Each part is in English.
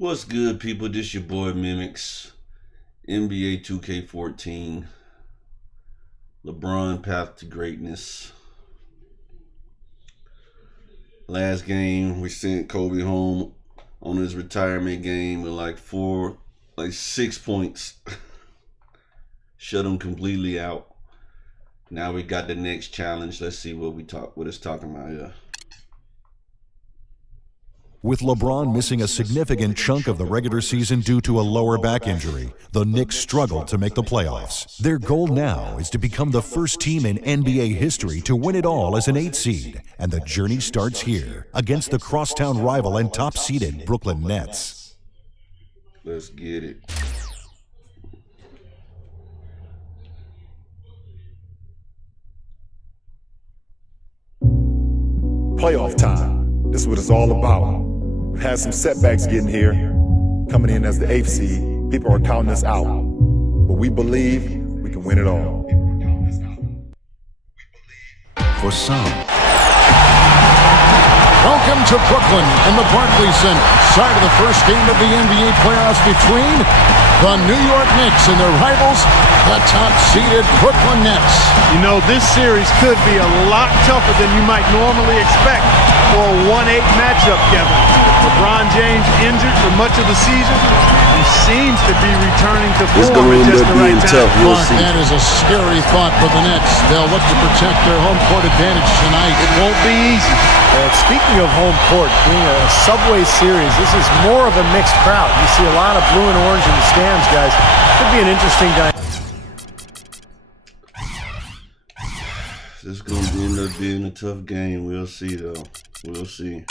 What's good, people? This your boy MEMMIX, NBA 2K14, Lebron Path to Greatness. Last game, we sent Kobe home on his retirement game with like 6 points. Shut him completely out. Now we got the next challenge. Let's see what it's talking about here. With LeBron missing a significant chunk of the regular season due to a lower back injury, the Knicks struggled to make the playoffs. Their goal now is to become the first team in NBA history to win it all as an 8 seed, and the journey starts here against the crosstown rival and top-seeded Brooklyn Nets. Let's get it. Playoff time. This is what it's all about. We've had some setbacks getting here. Coming in as the 8th seed, people are counting us out. But we believe we can win it all. For some, welcome to Brooklyn and the Barclays Center. Start of the first game of the NBA playoffs between the New York Knicks and their rivals, the top-seeded Brooklyn Nets. You know, this series could be a lot tougher than you might normally expect for a 1-8 matchup, Kevin. LeBron James injured for much of the season. He seems to be returning to form at just the right time. That is a scary thought for the Nets. They'll look to protect their home court advantage tonight. It won't be easy. Speaking of home court, being a Subway series, this is more of a mixed crowd. You see a lot of blue and orange in the stands, guys. Could be an interesting dynamic. This is going to end up being a tough game. We'll see, though. We'll see.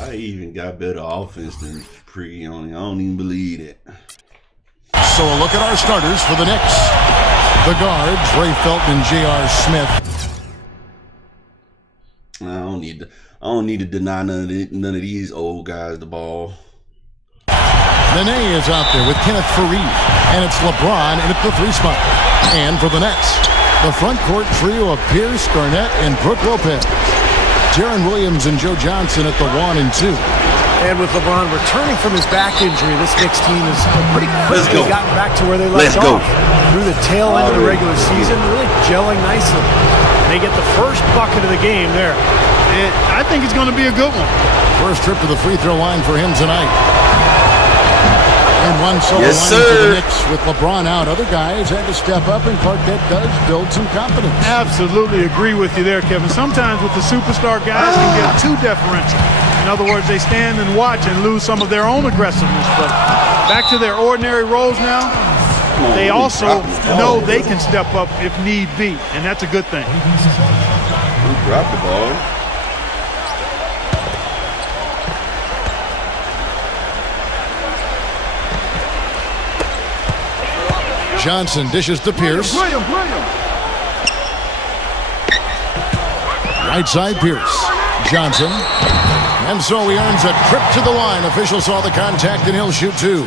I even got better offense than Pre on it. I don't even believe it. So a look at our starters for the Knicks. The guards, Ray Felton and J.R. Smith. I don't need to deny none of these old guys the ball. Nene is out there with Kenneth Faried, and it's LeBron in at the 3 spot. And for the Nets, the front court trio of Pierce, Garnett, and Brook Lopez. Jaron Williams and Joe Johnson at the 1 and 2. And with LeBron returning from his back injury, this Knicks team has pretty quickly gotten back to where they left off. Through the tail end of the regular season, really gelling nicely. And they get the first bucket of the game there. And I think it's going to be a good one. First trip to the free throw line for him tonight. And one solo Yes, line for sir. the Knicks with LeBron out. Other guys had to step up, and Parquet does build some confidence. Absolutely agree with you there, Kevin. Sometimes with the superstar guys can get too deferential. In other words, they stand and watch and lose some of their own aggressiveness. But back to their ordinary roles now, they also know they can step up if need be, and that's a good thing. Who dropped the ball? Johnson dishes to Pierce. Right side, Pierce. Johnson. And so he earns a trip to the line. Official saw the contact, and he'll shoot 2.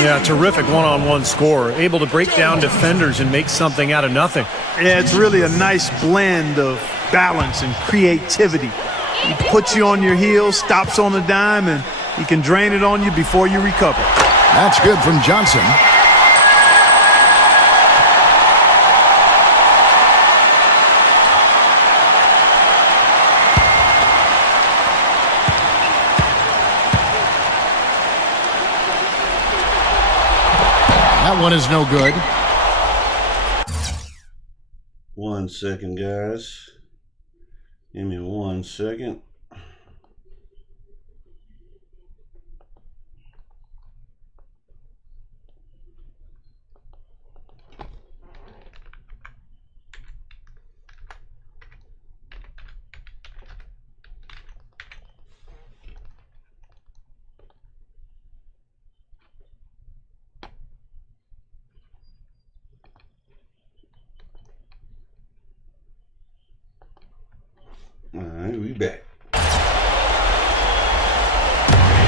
Yeah, terrific one-on-one scorer. Able to break down defenders and make something out of nothing. Yeah, it's really a nice blend of balance and creativity. He puts you on your heels, stops on a dime, and he can drain it on you before you recover. That's good from Johnson. one is no good. 1 second, guys. Give me 1 second. All right, we back.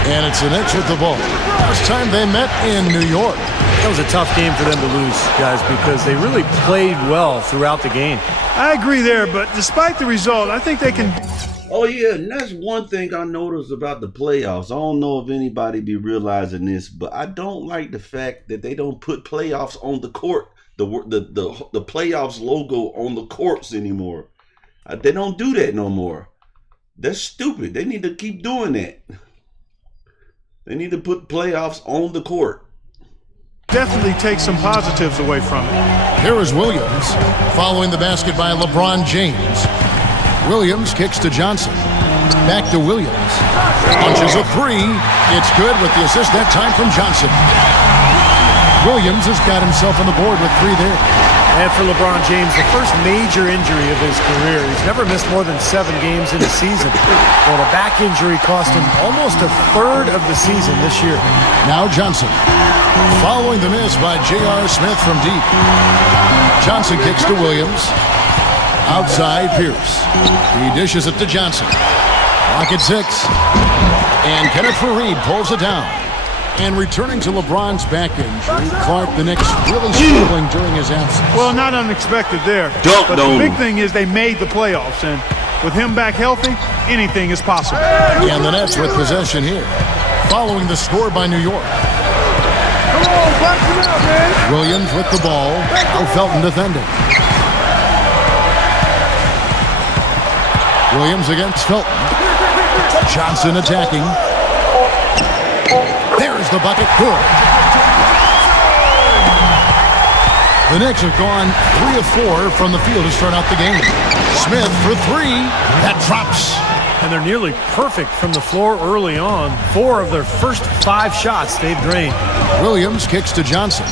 And it's the Knicks with the ball. Last time they met in New York. That was a tough game for them to lose, guys, because they really played well throughout the game. I agree there, but despite the result, I think they can. Oh, yeah, and that's one thing I noticed about the playoffs. I don't know if anybody be realizing this, but I don't like the fact that they don't put playoffs on the court, the playoffs logo on the courts anymore. They don't do that no more. That's stupid. They need to keep doing that. They need to put playoffs on the court. Definitely take some positives away from it. Here is Williams following the basket by LeBron James. Williams kicks to Johnson. Back to Williams. Punches a three. It's good with the assist that time from Johnson. Williams has got himself on the board with three there. And for LeBron James, the first major injury of his career. He's never missed more than 7 games in a season. Well, a back injury cost him almost a third of the season this year. Now Johnson. Following the miss by J.R. Smith from deep. Johnson kicks to Williams. Outside Pierce. He dishes it to Johnson. Clock at 6. And Kenneth Faried pulls it down. And returning to LeBron's back injury, Clark, the Knicks really struggling during his absence. Well, not unexpected there. But the big thing is they made the playoffs, and with him back healthy, anything is possible. And the Nets with possession here, following the score by New York. Come on, box it out, man. Williams with the ball. Now Felton defending. Williams against Felton. Johnson attacking. There's the bucket. Good. The Knicks have gone 3 of 4 from the field to start out the game. Smith for 3. That drops. And they're nearly perfect from the floor early on. 4 of their first 5 shots they've drained. Williams kicks to Johnson.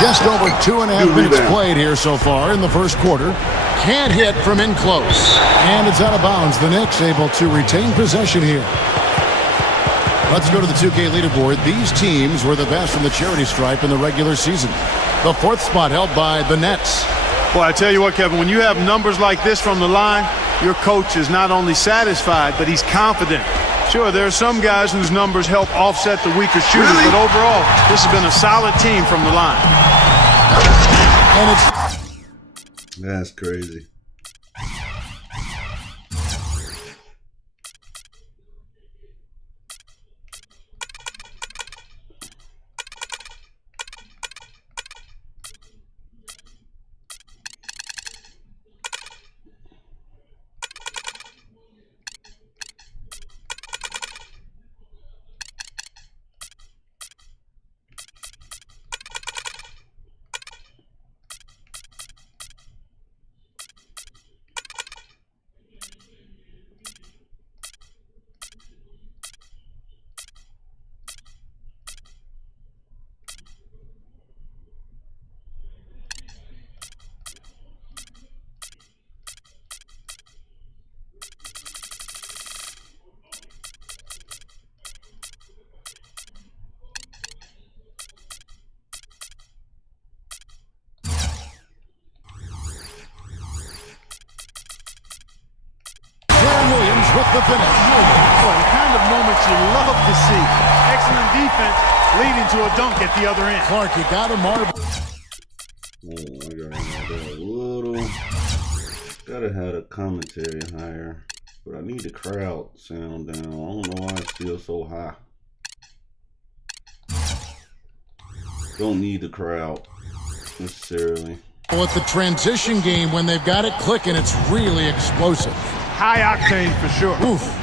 Just over 2.5 minutes played here so far in the first quarter. Can't hit from in close. And it's out of bounds. The Knicks able to retain possession here. Let's go to the 2K leaderboard. These teams were the best from the charity stripe in the regular season. The 4th spot held by the Nets. Well, I tell you what, Kevin, when you have numbers like this from the line, your coach is not only satisfied, but he's confident. Sure, there are some guys whose numbers help offset the weaker shooters, but overall, this has been a solid team from the line. And that's crazy. With the finish. Boy, the kind of moments you love to see. Excellent defense leading to a dunk at the other end. Clark, you got a marble. Oh, I gotta have that a little. Gotta have the commentary higher. But I need the crowd sound down. I don't know why it's still so high. Don't need the crowd necessarily. Well, at the transition game, when they've got it clicking, it's really explosive. high octane for sure.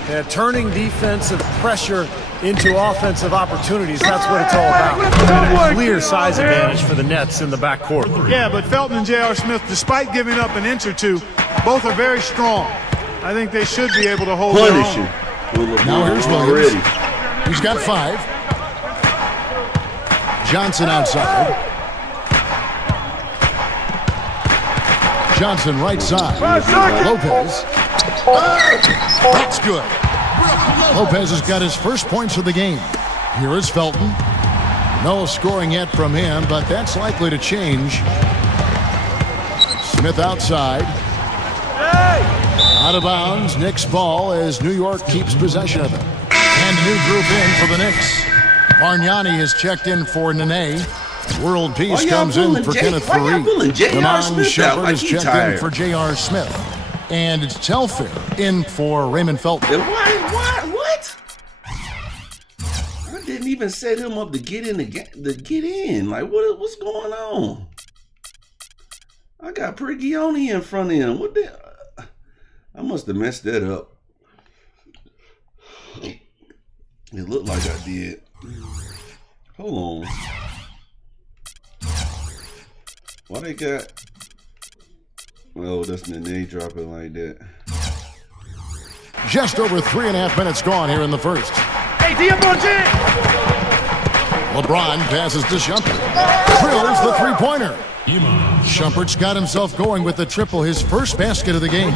Yeah, turning defensive pressure into offensive opportunities. That's what it's all about. And a clear size advantage for the Nets in the backcourt. Yeah, but Felton and J.R. Smith, despite giving up an inch or two, both are very strong. I think they should be able to hold their own. Punish him. Now here's Williams. He's got 5. Johnson outside. Johnson right side. Lopez. That's good. Lopez has got his first points of the game. Here is Felton. No scoring yet from him, but that's likely to change. Smith outside. Out of bounds. Knicks ball as New York keeps possession of it. And a new group in for the Knicks. Bargnani has checked in for Nene. World Peace comes in for Kenneth Fareed. Ramon Shepherd has checked in for J.R. Smith. And it's Telfair in for Raymond Felton. What? I didn't even set him up to get in to get in. Like what's going on? I got Prigioni in front of him. What the? I must have messed that up. It looked like I did. Hold on. Why they got? Oh, that's Nene dropping like that. Just over 3.5 minutes gone here in the first. Hey, Diamante! LeBron passes to Shumpert. Drills the three-pointer. Shumpert's got himself going with the triple, his first basket of the game.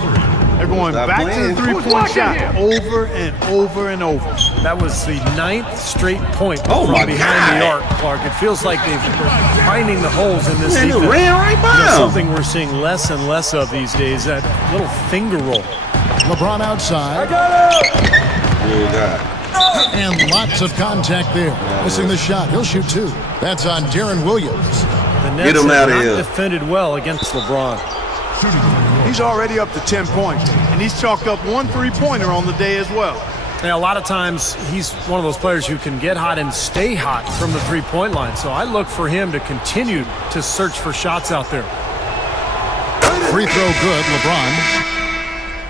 They're going back to the three-point shot over and over and over. That was the 9th straight point from behind the arc, Clark. It feels like they've been finding the holes in this defense. Ran right by him. Something we're seeing less and less of these days, that little finger roll. LeBron outside. Oh, God. And lots of contact there. Missing the shot. He'll shoot 2. That's on Deron Williams. The Nets have not defended well against LeBron. He's already up to 10 points, and he's chalked up 1 3-pointer on the day as well. Yeah, a lot of times he's one of those players who can get hot and stay hot from the three-point line. So I look for him to continue to search for shots out there. Free throw good, LeBron.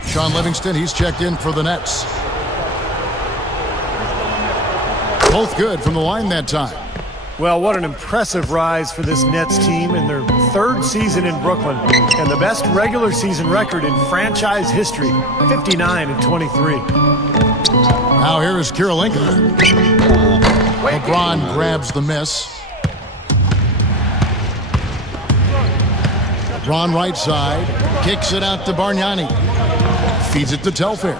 Sean Livingston, he's checked in for the Nets. Both good from the line that time. Well, what an impressive rise for this Nets team in their 3rd season in Brooklyn and the best regular season record in franchise history, 59-23. Now here is Kirilenko. LeBron grabs the miss. LeBron right side, kicks it out to Bargnani. Feeds it to Telfair.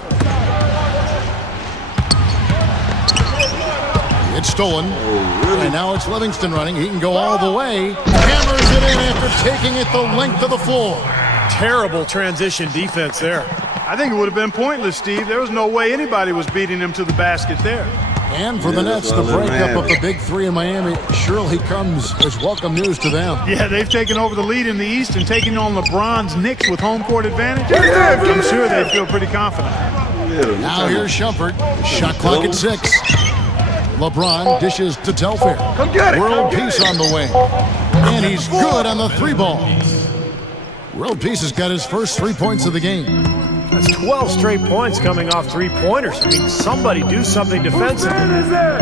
It's stolen. And now it's Livingston running. He can go all the way. Hammers it in after taking it the length of the floor. Terrible transition defense there. I think it would have been pointless, Steve. There was no way anybody was beating him to the basket there. And for the Nets, the breakup of the Big Three in Miami surely comes as welcome news to them. Yeah, they've taken over the lead in the East and taking on LeBron's Knicks with home court advantage. I'm sure they feel pretty confident. Now here's Shumpert. Shot clock at 6. LeBron dishes to Telfair. World Peace on the way. And he's good on the 3-ball. World Peace has got his first 3 points of the game. That's 12 straight points coming off 3-pointers. I mean, somebody do something defensively.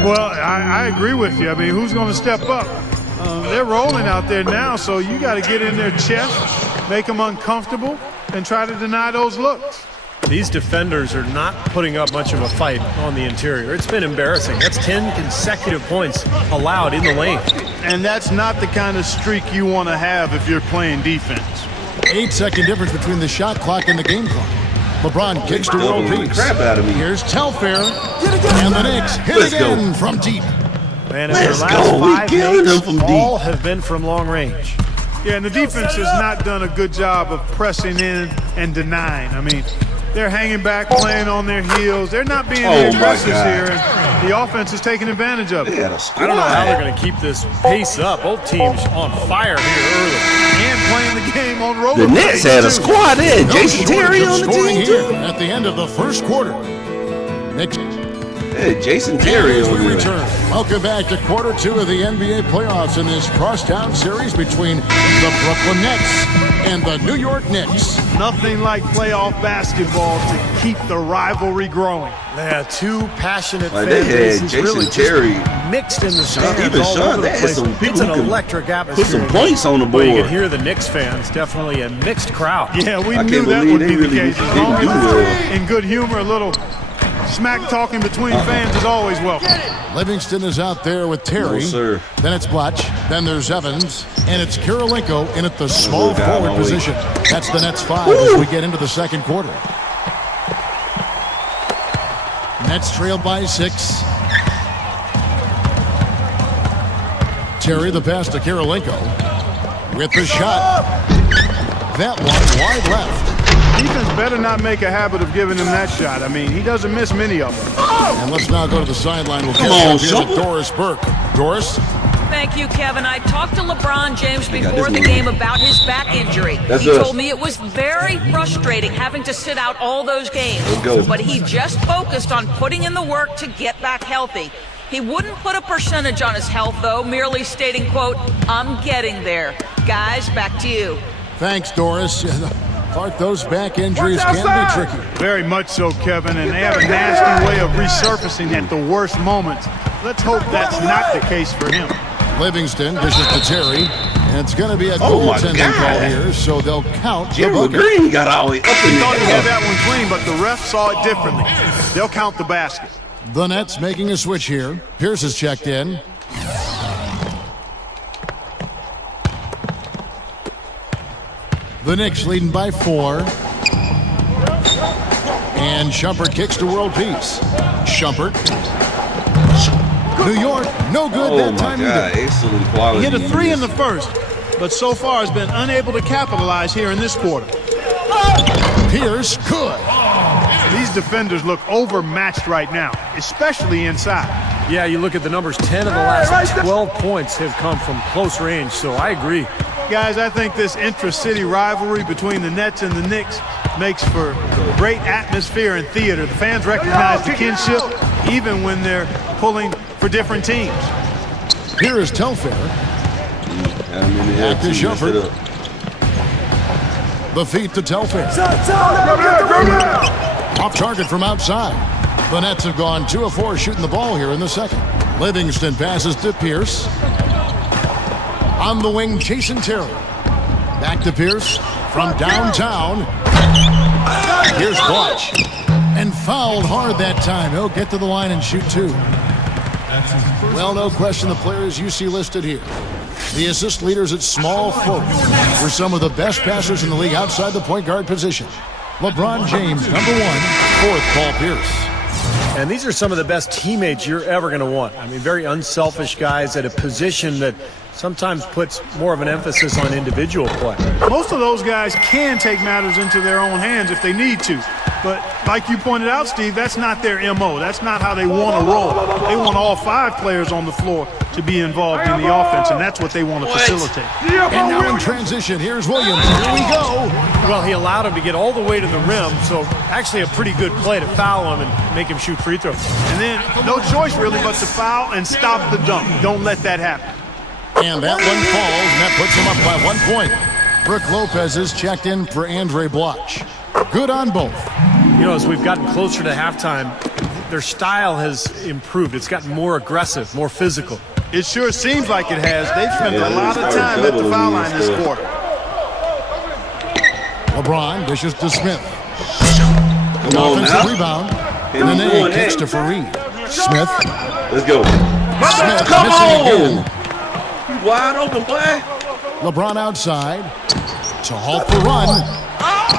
Well, I agree with you. I mean, who's going to step up? They're rolling out there now, so you got to get in their chest, make them uncomfortable, and try to deny those looks. These defenders are not putting up much of a fight on the interior. It's been embarrassing. That's 10 consecutive points allowed in the lane. And that's not the kind of streak you want to have if you're playing defense. 8-second difference between the shot clock and the game clock. LeBron kicks to World Peace. Crap out of me. Here's Telfair. And the Knicks hit again from deep. Man, in their last 5 makes, all have been from long range. Yeah, and the defense has not done a good job of pressing in and denying. I mean, they're hanging back, playing on their heels. They're not being aggressive here, and the offense is taking advantage of it. I don't know how they're going to keep this pace up. Both teams on fire here early. And playing the game on roller. The Nets had a squad in. Jason Terry on the team, too. At the end of the first quarter. Knicks. Hey, Jason Terry as on we the return. A Welcome back to quarter 2 of the NBA playoffs in this crosstown series between the Brooklyn Nets and the New York Knicks. Nothing like playoff basketball to keep the rivalry growing. Yeah, two passionate Like fan they had bases Jason really Terry, mixed in the stands even all Sean, over the they had place. some people It's an who can electric atmosphere. put some points on the Well, you board. can hear the Knicks fans. Definitely a mixed crowd. Yeah, we I knew can't that believe would they be the really case. As didn't long do as well. it's in good humor, a little smack talking between fans is always welcome. Livingston is out there with Terry. No, sir. Then it's Blatch. Then there's Evans. And it's Kirilenko in at the small guy, forward Molly. position. That's the Nets 5 as we get into the second quarter. Nets trailed by 6. Terry the pass to Kirilenko. With the shot. That one wide left. Defense better not make a habit of giving him that shot. I mean, he doesn't miss many of them. And let's now go to the sideline. We'll Come catch on, up here to Shumpert. Doris Burke. Doris? Thank you, Kevin. I talked to LeBron James They got before this the one. game about his back injury. That's He us. told me it was very frustrating having to sit out all those games. Let's go. But he just focused on putting in the work to get back healthy. He wouldn't put a percentage on his health, though, merely stating, quote, "I'm getting there." Guys, back to you. Thanks, Doris. Clark, those back injuries can be tricky. Very much so, Kevin, and they have a nasty way of resurfacing at the worst moments. Let's hope that's not the case for him. Livingston dishes to Terry, and it's going to be a Oh, my goaltending God. call here, so they'll count the Jerry bucket. Green got all the way up in He thought he had there. that one clean, but the ref saw it differently. They'll count the basket. The Nets making a switch here. Pierce has checked in. The Knicks leading by 4. And Shumpert kicks to world peace. Shumpert. New York, no good Oh that my time God, either. excellent quality. He hit a 3 in the first, but so far has been unable to capitalize here in this quarter. Pierce, good. These defenders look overmatched right now, especially inside. Yeah, you look at the numbers. 10 of the last 12 points have come from close range, so I agree. Guys, I think this intra-city rivalry between the Nets and the Knicks makes for great atmosphere and theater. The fans recognize the kinship even when they're pulling for different teams. Here is Telfair. Back to Shumpert. The feet to Telfair. Off target from outside. The Nets have gone 2 of 4 shooting the ball here in the second. Livingston passes to Pierce. On the wing, Jason Terry. Back to Pierce from downtown. Here's Blatch. And fouled hard that time. He'll get to the line and shoot 2. Well, no question the players you see listed here. The assist leaders at small forward were some of the best passers in the league outside the point guard position. LeBron James, number 1, 4th, Paul Pierce. And these are some of the best teammates you're ever going to want. I mean, very unselfish guys at a position that sometimes puts more of an emphasis on individual play. Most of those guys can take matters into their own hands if they need to. But like you pointed out, Steve, that's not their MO. That's not how they want to roll. They want all 5 players on the floor to be involved in the offense, and that's what they want to facilitate. And now in transition, here's Williams. Here we go. Well, he allowed him to get all the way to the rim, so actually a pretty good play to foul him and make him shoot free throws. And then no choice really but to foul and stop the dunk. Don't let that happen. And that one falls, and that puts him up by 1 point. Brooke Lopez is checked in for Andre Blatch. Good on both. You know, as we've gotten closer to halftime, their style has improved. It's gotten more aggressive, more physical. It sure seems like it has. They've spent a lot of time at the foul line this quarter. LeBron dishes to Smith. Come on Offensive now. rebound. Hit him Nene going kicks in. to Fareed. Smith. Let's go. Smith Come missing on. again. You wide open, boy. LeBron outside to halt the run.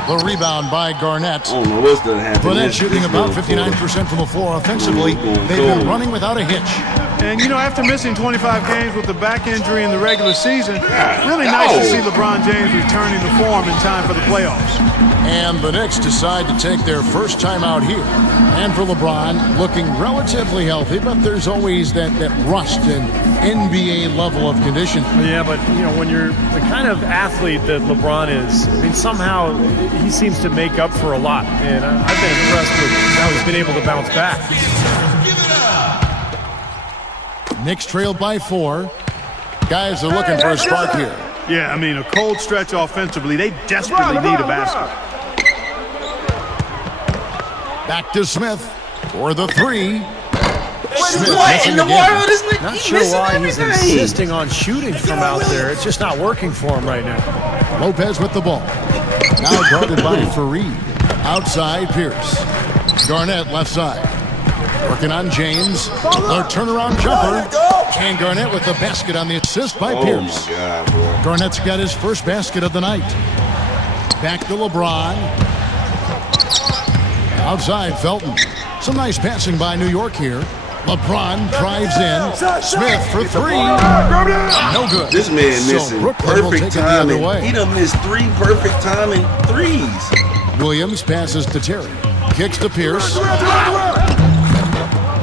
The rebound by Garnett. I don't know what's going to happen. Garnett shooting about 59% from the floor offensively. They've been running without a hitch. And, you know, after missing 25 games with the back injury in the regular season, really nice to see LeBron James returning to form in time for the playoffs. And the Knicks decide to take their first time out here. And for LeBron, looking relatively healthy, but there's always that rust and NBA level of condition. Yeah, but, you know, when you're the kind of athlete that LeBron is, I mean, somehow he seems to make up for a lot. And I've been impressed with how he's been able to bounce back. Knicks trailed by 4. Guys are looking for a spark here. Yeah, I mean, a cold stretch offensively. They desperately need a basket. Back to Smith for the 3. Smith What in the world is Nick? Not sure why he's insisting on shooting from out there. It's just not working for him right now. Lopez with the ball. Now guarded by Fareed. Outside, Pierce. Garnett left side. Working on James. Their turnaround jumper. And Garnett with the basket on the assist by Pierce. Oh, my God, boy. Garnett's got his first basket of the night. Back to LeBron. Outside, Felton. Some nice passing by New York here. LeBron drives in. Smith for 3. No good. This man missing perfect timing. He done missed 3 perfect timing threes. Williams passes to Terry. Kicks to Pierce.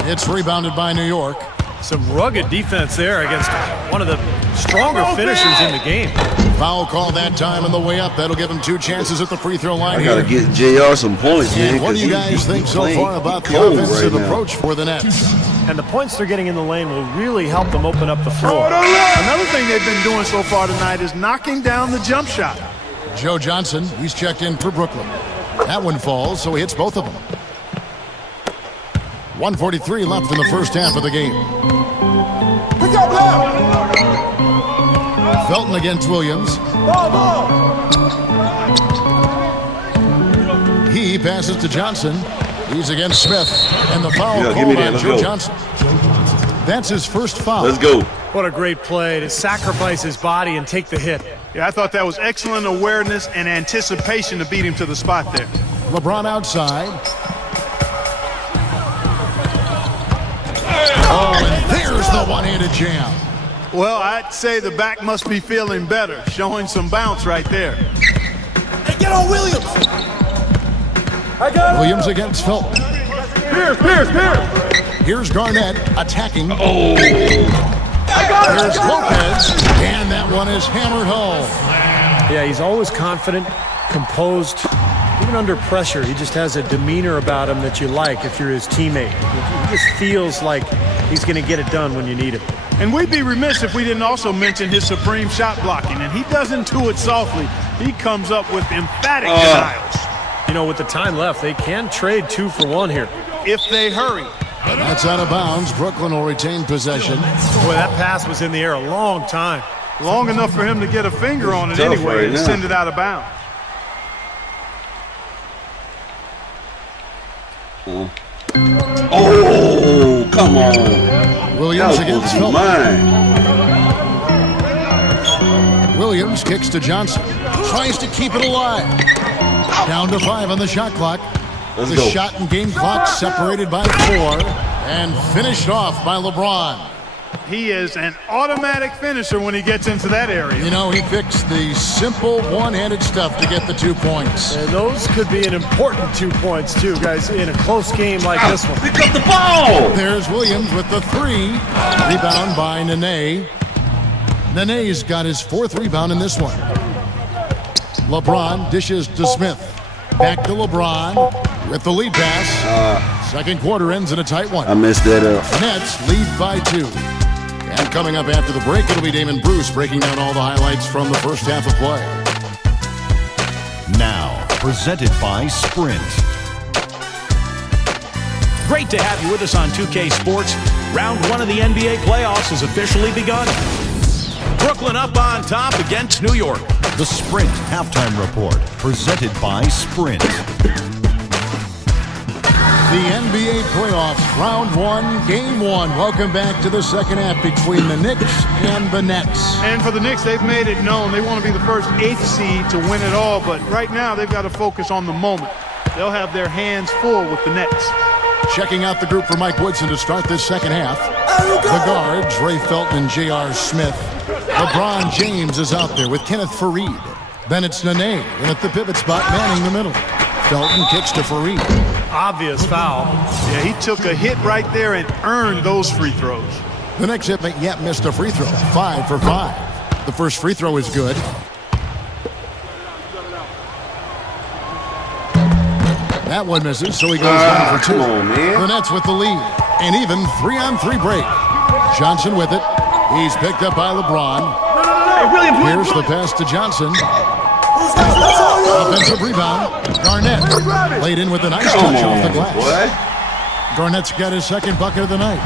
It's rebounded by New York. Some rugged defense there against one of the stronger finishers in the game. Foul call that time on the way up. That'll give him 2 chances at the free throw line. I gotta get JR some points, man. What do you guys think so far about the offensive approach for the Nets? And the points they're getting in the lane will really help them open up the floor. Another thing they've been doing so far tonight is knocking down the jump shot. Joe Johnson, he's checked in for Brooklyn. That one falls, so he hits both of them. 1:43 left in the first half of the game. Felton against Williams. He passes to Johnson. He's against Smith. And the foul called on Joe Johnson. That's his first foul. Let's go. What a great play to sacrifice his body and take the hit. Yeah, I thought that was excellent awareness and anticipation to beat him to the spot there. LeBron outside. Oh, and there's the one-handed jam. Well, I'd say the back must be feeling better, showing some bounce right there. Hey, get on Williams! Williams against Felton. Pierce! Here's Garnett attacking. Oh! Here's Lopez, and that one is hammered home. Yeah, he's always confident, composed, even under pressure. He just has a demeanor about him that you like if you're his teammate. He just feels like he's going to get it done when you need it. And we'd be remiss if we didn't also mention his supreme shot blocking, and he doesn't do it softly. He comes up with emphatic denials. You know, with the time left, they can trade 2 for 1 here. If they hurry. That's out of bounds. Brooklyn will retain possession. Boy, that pass was in the air a long time. Long enough for him to get a finger on it anyway and send it out of bounds. Oh, come on. Williams against Felton. Williams kicks to Johnson. Tries to keep it alive. Down to 5 on the shot clock. The shot and game clock separated by 4 and finished off by LeBron. He is an automatic finisher when he gets into that area. You know, he picks the simple one-handed stuff to get the 2 points. And those could be an important 2 points, too, guys, in a close game like this one. Pick up the ball! There's Williams with the 3. Rebound by Nene. Nene's got his 4th rebound in this one. LeBron dishes to Smith. Back to LeBron with the lead pass. Second quarter ends in a tight one. I messed that up. Nets lead by 2. And coming up after the break, it'll be Damon Bruce breaking down all the highlights from the first half of play. Now, presented by Sprint. Great to have you with us on 2K Sports. Round 1 of the NBA playoffs has officially begun. Brooklyn up on top against New York. The Sprint Halftime Report, presented by Sprint. The NBA playoffs, round 1, game 1. Welcome back to the second half between the Knicks and the Nets. And for the Knicks, they've made it known they want to be the first 8th seed to win it all, but right now they've got to focus on the moment. They'll have their hands full with the Nets. Checking out the group for Mike Woodson to start this second half. The guards, Ray Felton and J.R. Smith. LeBron James is out there with Kenneth Fareed. Then it's Nene, and at the pivot spot, manning the middle. Felton kicks to Fareed. Obvious foul. Yeah, he took a hit right there and earned those free throws. The next hit yet missed a free throw. 5 for 5. The first free throw is good. That one misses, so he goes 1 for 2. Come on, man. The Nets with the lead. An even 3-on-3 break. Johnson with it. He's picked up by LeBron. Here's the pass to Johnson. Offensive rebound. Garnett laid in with a nice touch off the glass. What? Garnett's got his second bucket of the night.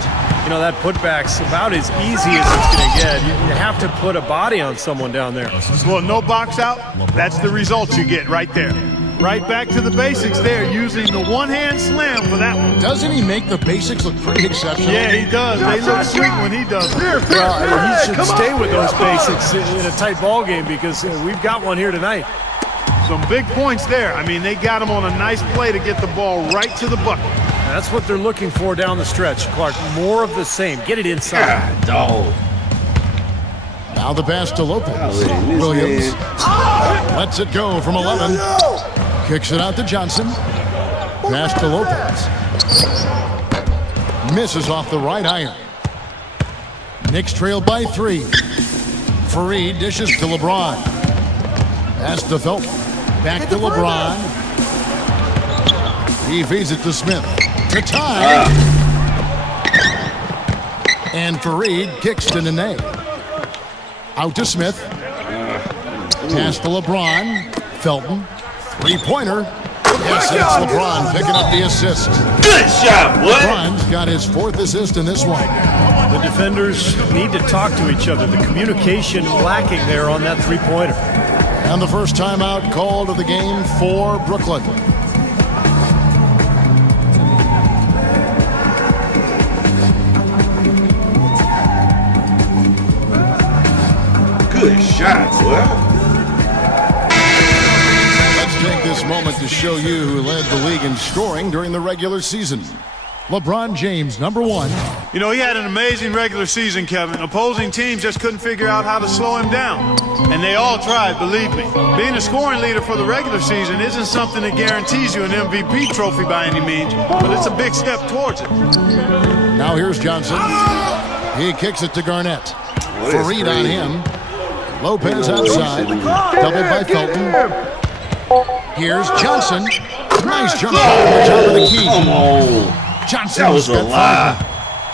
You know, that putback's about as easy as it's going to get. You have to put a body on someone down there. Well, no box out. That's the result you get right there. Right back to the basics there, using the one-hand slam for that one. Doesn't he make the basics look pretty exceptional? Yeah, he does. They look sweet when he does it. Well, he should stay with those basics in a tight ball game because we've got one here tonight. Some big points there. I mean, they got him on a nice play to get the ball right to the bucket. That's what they're looking for down the stretch, Clark. More of the same. Get it inside. God, dog. Now the pass to Lopez. Williams lets it go from 11. Kicks it out to Johnson. Pass to Lopez. Misses off the right iron. Knicks trail by 3. Fareed dishes to LeBron. Pass to Felton. Back to LeBron. He feeds it to Smith. To tie. And Fareed kicks to Nene. Out to Smith. Pass to LeBron. Felton. Three-pointer. Yes, it's LeBron picking up the assist. Good shot, boy. LeBron's got his 4th assist in this one. The defenders need to talk to each other. The communication lacking there on that three-pointer. And the first timeout called of the game for Brooklyn. Good shot, boy. Take this moment to show you who led the league in scoring during the regular season. LeBron James, number 1. You know, he had an amazing regular season, Kevin. Opposing teams just couldn't figure out how to slow him down. And they all tried, believe me. Being a scoring leader for the regular season isn't something that guarantees you an MVP trophy by any means, but it's a big step towards it. Now here's Johnson. He kicks it to Garnett. Fareed on him. Lopez outside. Doubled by Felton. Here's Johnson. Nice jump shot on top of the key. Johnson that was a lie.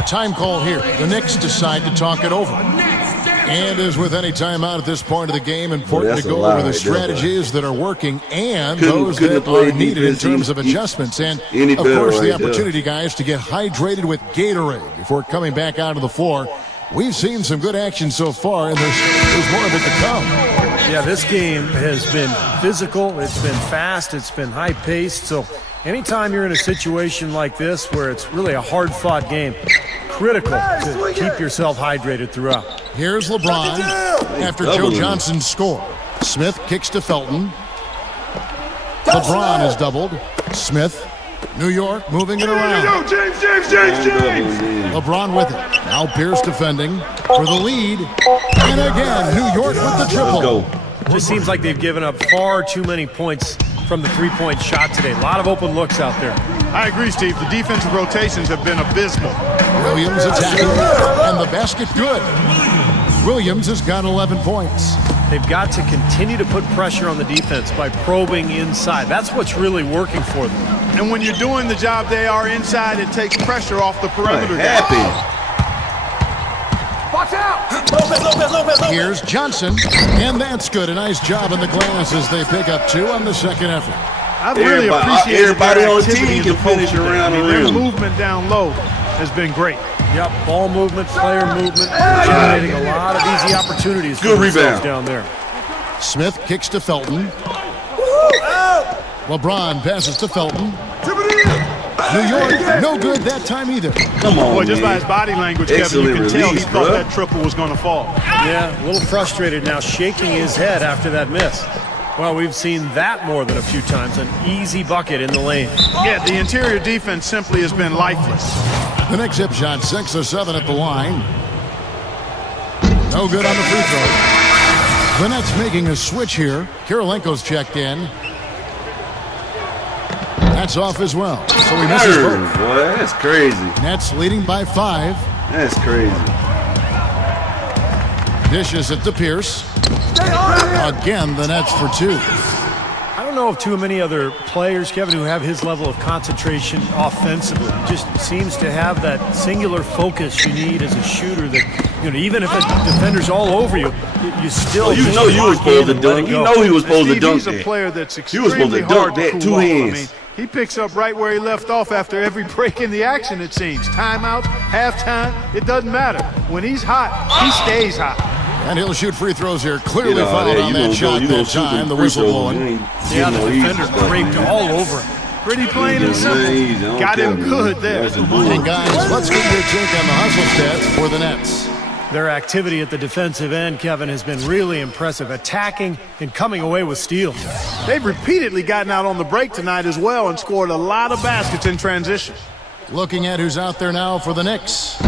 Time call here. The Knicks decide to talk it over. And as with any timeout at this point of the game, important to go over the strategies that are working and those that are needed in terms of adjustments. And, of course, the opportunity, guys, to get hydrated with Gatorade before coming back out of the floor. We've seen some good action so far, and there's more of it to come. Yeah, this game has been physical, it's been fast, it's been high-paced. So anytime you're in a situation like this where it's really a hard-fought game, critical to keep yourself hydrated throughout. Here's LeBron after Joe Johnson's score. Smith kicks to Felton. LeBron is doubled. Smith. New York moving it around. James. LeBron with it. Now Pierce defending for the lead. And again, New York with the triple. Just seems like they've given up far too many points from the three-point shot today. A lot of open looks out there. I agree, Steve. The defensive rotations have been abysmal. Williams attacking, and the basket good. Williams has got 11 points. They've got to continue to put pressure on the defense by probing inside. That's what's really working for them. And when you're doing the job they are inside, it takes pressure off the perimeter. Watch out! Lopez. Here's Johnson, and that's good. A nice job on the glass as they pick up 2 on the second effort. I really appreciate everybody on the team can finish around the rim. Their movement down low has been great. Yep, ball movement, player movement, generating a lot of easy opportunities for themselves down there. Smith kicks to Felton. LeBron passes to Felton. New York, no good that time either. Come on, boy, just by his body language, Kevin, you can tell he thought that triple was going to fall. Yeah, a little frustrated now, shaking his head after that miss. Well, we've seen that more than a few times, an easy bucket in the lane. Yeah, the interior defense simply has been lifeless. The next hip shot, 6 or 7 at the line. No good on the free throw. The Nets making a switch here. Kirilenko's checked in. That's off as well. So he misses both. Boy, that's crazy. Nets leading by 5. That's crazy. Dishes it to Pierce. Again, the Nets for 2. I don't don't know of too many other players, Kevin, who have his level of concentration offensively. Just seems to have that singular focus you need as a shooter that, you know, even if a defender's all over you, you still you know you were supposed to dunk. You know he was supposed to dunk. He's a player that's extremely hard to cool off. I mean, he picks up right where he left off after every break in the action, it seems. Timeouts, halftime, it doesn't matter. When he's hot, he stays hot. And he'll shoot free throws here. Clearly fouled on that shot that time. The whistle blowing. Yeah, the defender draped all over him. Pretty plain and simple. Got him good there. And guys, let's get your take on the hustle stats for the Nets. Their activity at the defensive end, Kevin, has been really impressive. Attacking and coming away with steals. They've repeatedly gotten out on the break tonight as well and scored a lot of baskets in transition. Looking at who's out there now for the Knicks.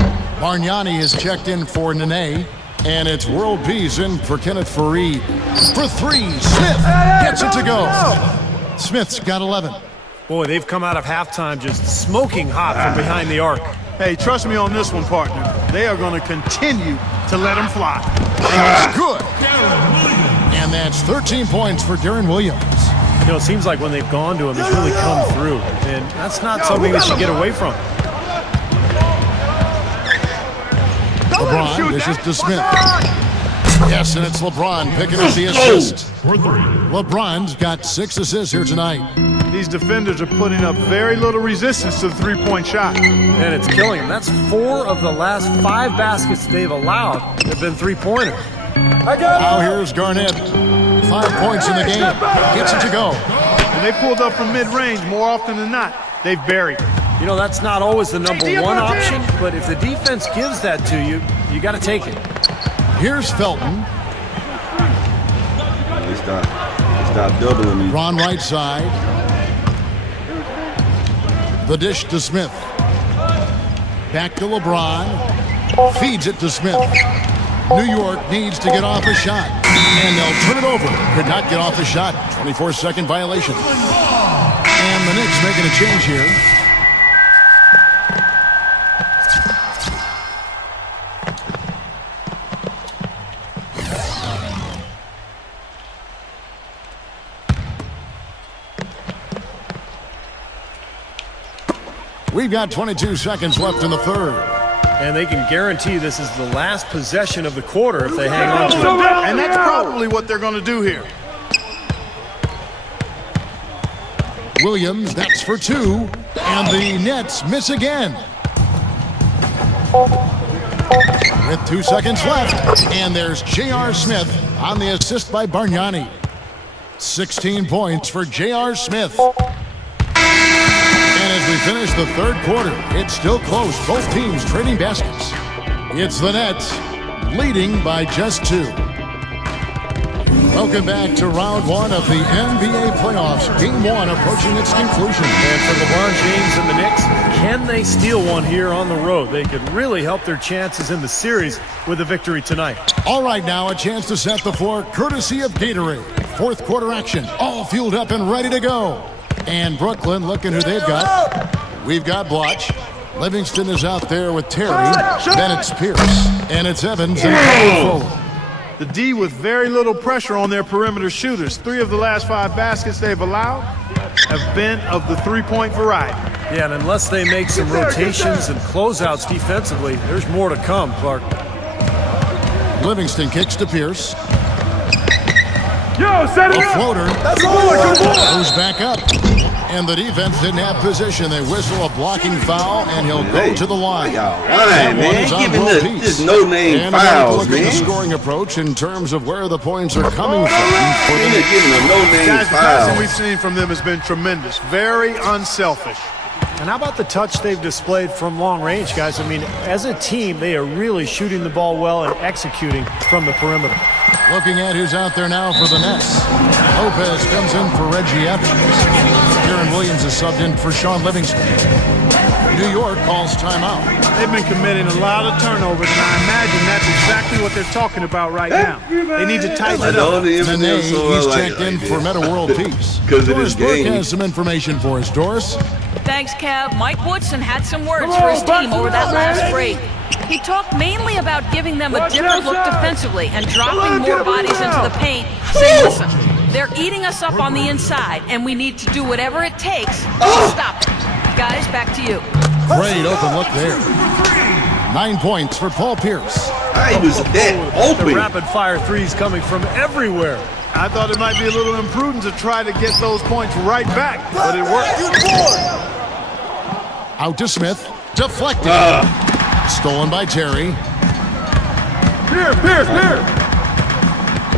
Bargnani has checked in for Nene. And it's world peace in for Kenneth Faried. For three, Smith gets it to go. Smith's got 11. Boy, they've come out of halftime just smoking hot from behind the arc. Hey, trust me on this one, partner. They are going to continue to let him fly. That's good. And that's 13 points for Darren Williams. You know, it seems like when they've gone to him, he's really come through. And that's not something they should get away from. LeBron dishes to Smith. Yes, and it's LeBron picking up the assist. LeBron's got 6 assists here tonight. These defenders are putting up very little resistance to the three-point shot. And it's killing them. That's 4 of the last 5 baskets they've allowed have been three-pointers. Now here's Garnett. 5 points in the game. Gets it to go. When they pulled up from mid-range, more often than not, they've buried. You know, that's not always the number one option, but if the defense gives that to you, you got to take it. Here's Felton. They stop doubling me. Ron right side. The dish to Smith. Back to LeBron. Feeds it to Smith. New York needs to get off a shot. And they'll turn it over. Could not get off the shot. 24-second violation. And the Knicks making a change here. We've got 22 seconds left in the third. And they can guarantee this is the last possession of the quarter if they hang on to it. And that's probably what they're going to do here. Williams, that's for 2. And the Nets miss again. With 2 seconds left. And there's J.R. Smith on the assist by Bargnani. 16 points for J.R. Smith. And as we finish the third quarter, it's still close. Both teams trading baskets. It's the Nets leading by just 2. Welcome back to round 1 of the NBA playoffs. Game 1 approaching its conclusion. And for LeBron James and the Knicks, can they steal one here on the road? They could really help their chances in the series with a victory tonight. All right, now a chance to set the floor courtesy of Gatorade. Fourth quarter action, all fueled up and ready to go. And Brooklyn looking who they've got. We've got Blotch. Livingston is out there with Terry. Then it's Pierce. And it's Evans and forward. The D with very little pressure on their perimeter shooters. 3 of the last 5 baskets they've allowed have been of the three-point variety. Yeah, and unless they make some rotations and closeouts defensively, there's more to come, Clark. Livingston kicks to Pierce. Yo, set it A up. floater. That's all. Goes back up. And the defense didn't have position. They whistle a blocking foul, and he'll go to the line. Y'all lying, man. Giving this no-name and fouls, look man. at the scoring approach in terms of where the points are coming from. For the They're giving a no-name Guys, the passing foul. we've seen from them has been tremendous. Very unselfish. And how about the touch they've displayed from long range, guys? I mean, as a team, they are really shooting the ball well and executing from the perimeter. Looking at who's out there now for the Nets. Lopez comes in for Reggie Evans. Darren Williams is subbed in for Sean Livingston. New York calls timeout. They've been committing a lot of turnovers, and I imagine that's exactly what they're talking about right now. They need to tighten it up. Nene, he's checked in for Meta World Peace. Doris Burke has some information for us. Doris? Thanks, Kev. Mike Woodson had some words for his team over that last break. He talked mainly about giving them a different look defensively and dropping more bodies into the paint, saying, listen, They're eating us up on the inside, and we need to do whatever it takes to stop it. Guys, back to you. Great open look there. 9 points for Paul Pierce. I was that open. The rapid-fire threes coming from everywhere. I thought it might be a little imprudent to try to get those points right back, but it worked. Out to Smith. Deflected. Stolen by Terry. Pierce.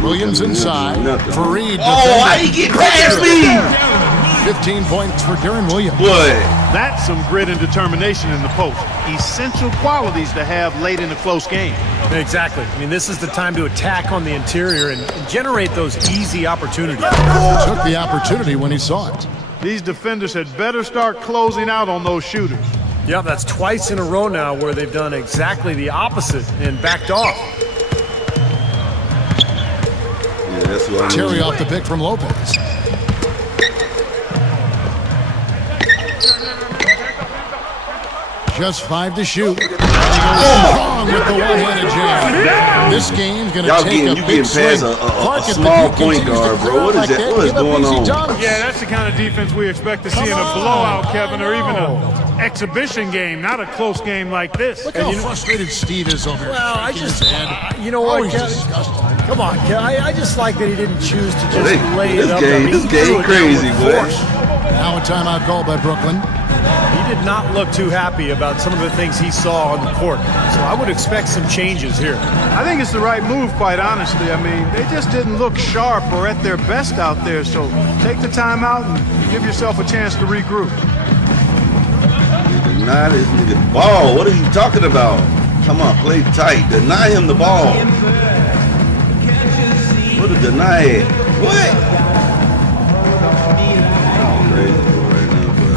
Williams inside. Fareed. Oh, how you get past me? 15 points for Darren Williams. Boy. That's some grit and determination in the post. Essential qualities to have late in a close game. Exactly. I mean, this is the time to attack on the interior and generate those easy opportunities. Took the opportunity when he saw it. These defenders had better start closing out on those shooters. Yeah, that's twice in a row now where they've done exactly the opposite and backed off. Yeah, that's what I Terry mean. off the pick from Lopez. Just 5 to shoot. Strong with the one-handed jam. This game's going to take a big swing. A small point guard, bro. What is that? What is going on? Yeah, that's the kind of defense we expect to see in a blowout, Kevin, or even an exhibition game, not a close game like this. Look how frustrated Steve is over here. Well, I just, you know what, Kevin? Come on, Kevin. I just like that he didn't choose to just lay it up. This game crazy, boy. Now a timeout call by Brooklyn. He did not look too happy about some of the things he saw on the court. So I would expect some changes here. I think it's the right move, quite honestly. I mean, they just didn't look sharp or at their best out there. So take the time out and give yourself a chance to regroup. Deny this nigga the ball. What are you talking about? Come on, play tight. Deny him the ball. What a deny it? What? Oh, crazy right now, but.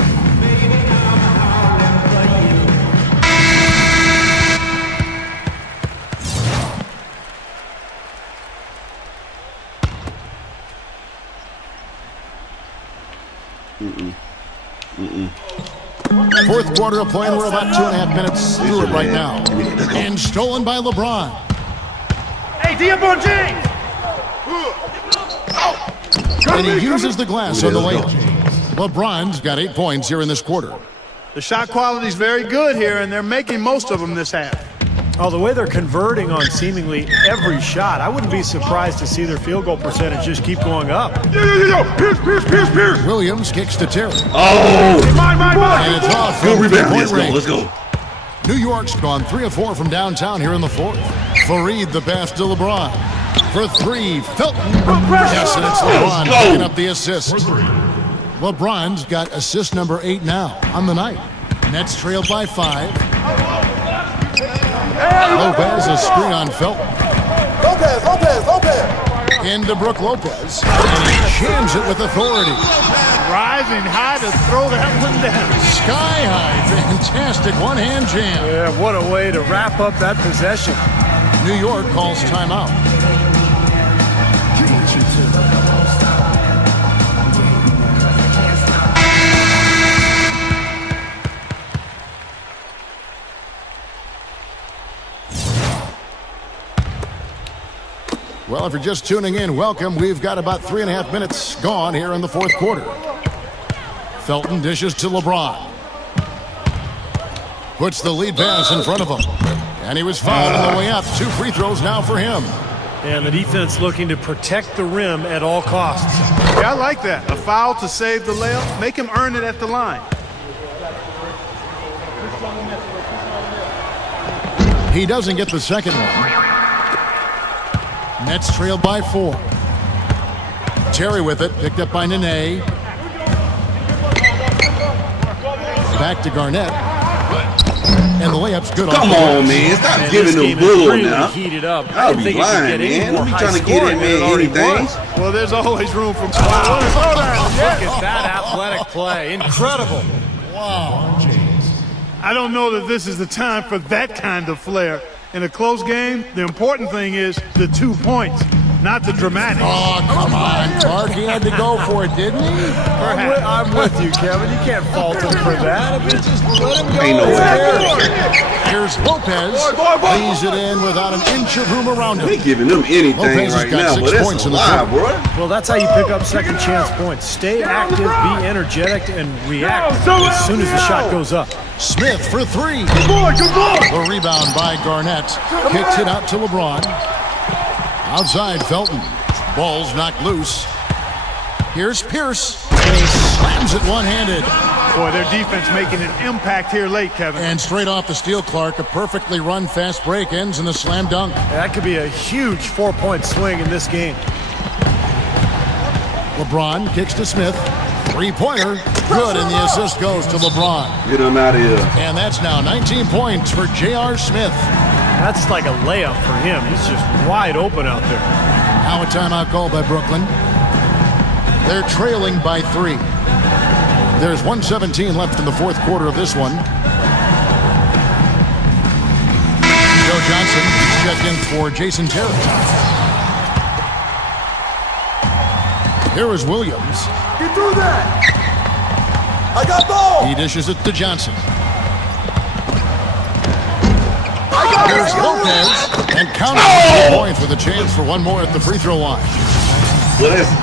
Fourth quarter of play, and we're about 2.5 minutes through it right now. And stolen by LeBron. Hey, LeBron James! And he uses the glass on the layup. LeBron's got 8 points here in this quarter. The shot quality's very good here, and they're making most of them this half. Oh, the way they're converting on seemingly every shot, I wouldn't be surprised to see their field goal percentage just keep going up. Pierce! Williams kicks to Terry. Oh! Mine! And it's off. Good from rebound. three-point Let's range. go. New York's gone 3 of 4 from downtown here in the fourth. Fareed the pass to LeBron. For 3, Felton. Yes, and it's LeBron picking up the assist. LeBron's got assist number 8 now on the night. Nets trailed by 5. Lopez, a screen on Felton. Lopez! Into Brook Lopez. And he jams it with authority. Rising high to throw that one down. Sky high. Fantastic one-hand jam. Yeah, what a way to wrap up that possession. New York calls timeout. Well, if you're just tuning in, welcome. We've got about 3.5 minutes gone here in the fourth quarter. Felton dishes to LeBron. Puts the lead pass in front of him. And he was fouled on the way up. 2 free throws now for him. And the defense looking to protect the rim at all costs. Yeah, I like that. A foul to save the layup. Make him earn it at the line. He doesn't get the second one. Nets trailed by 4. Terry with it, picked up by Nene. Back to Garnett. And the layup's good. Come on, man. Stop giving them bull now. Heated up. I'll be lying, man. Don't be trying to get in, man, anything. Well, there's always room for... Look at that athletic play. Incredible. Wow. I don't know that this is the time for that kind of flair. In a close game, the important thing is the 2 points, not the dramatic. Oh, come on, Clark. He had to go for it, didn't he? I'm with you, Kevin. You can't fault him for that. I mean, just let him go. Ain't no way. Here's Lopez. Lays it in without an inch of room around him. They giving them anything Lopez has right got now, 6 but that's points a in the lie, quarter. bro. Well, that's how you pick up second chance points. Stay active, be energetic, and react as soon as the shot goes up. Smith for 3. The rebound by Garnett. Kicks it out to LeBron. Outside Felton. Ball's knocked loose. Here's Pierce. And he slams it one-handed. Boy, their defense making an impact here late, Kevin. And straight off the steal, Clark, a perfectly run fast break ends in a slam dunk. That could be a huge 4-point swing in this game. LeBron kicks to Smith. Three-pointer. Good, and the assist goes to LeBron. Get him out of here. And that's now 19 points for J.R. Smith. That's like a layup for him. He's just wide open out there. Now a timeout called by Brooklyn. They're trailing by 3. There's 1:17 left in the fourth quarter of this one. Joe Johnson checked in for Jason Terry. Here is Williams. Get through that! I got ball! He dishes it to Johnson. Here's Lopez. And counting 2 points with a chance for one more at the free throw line.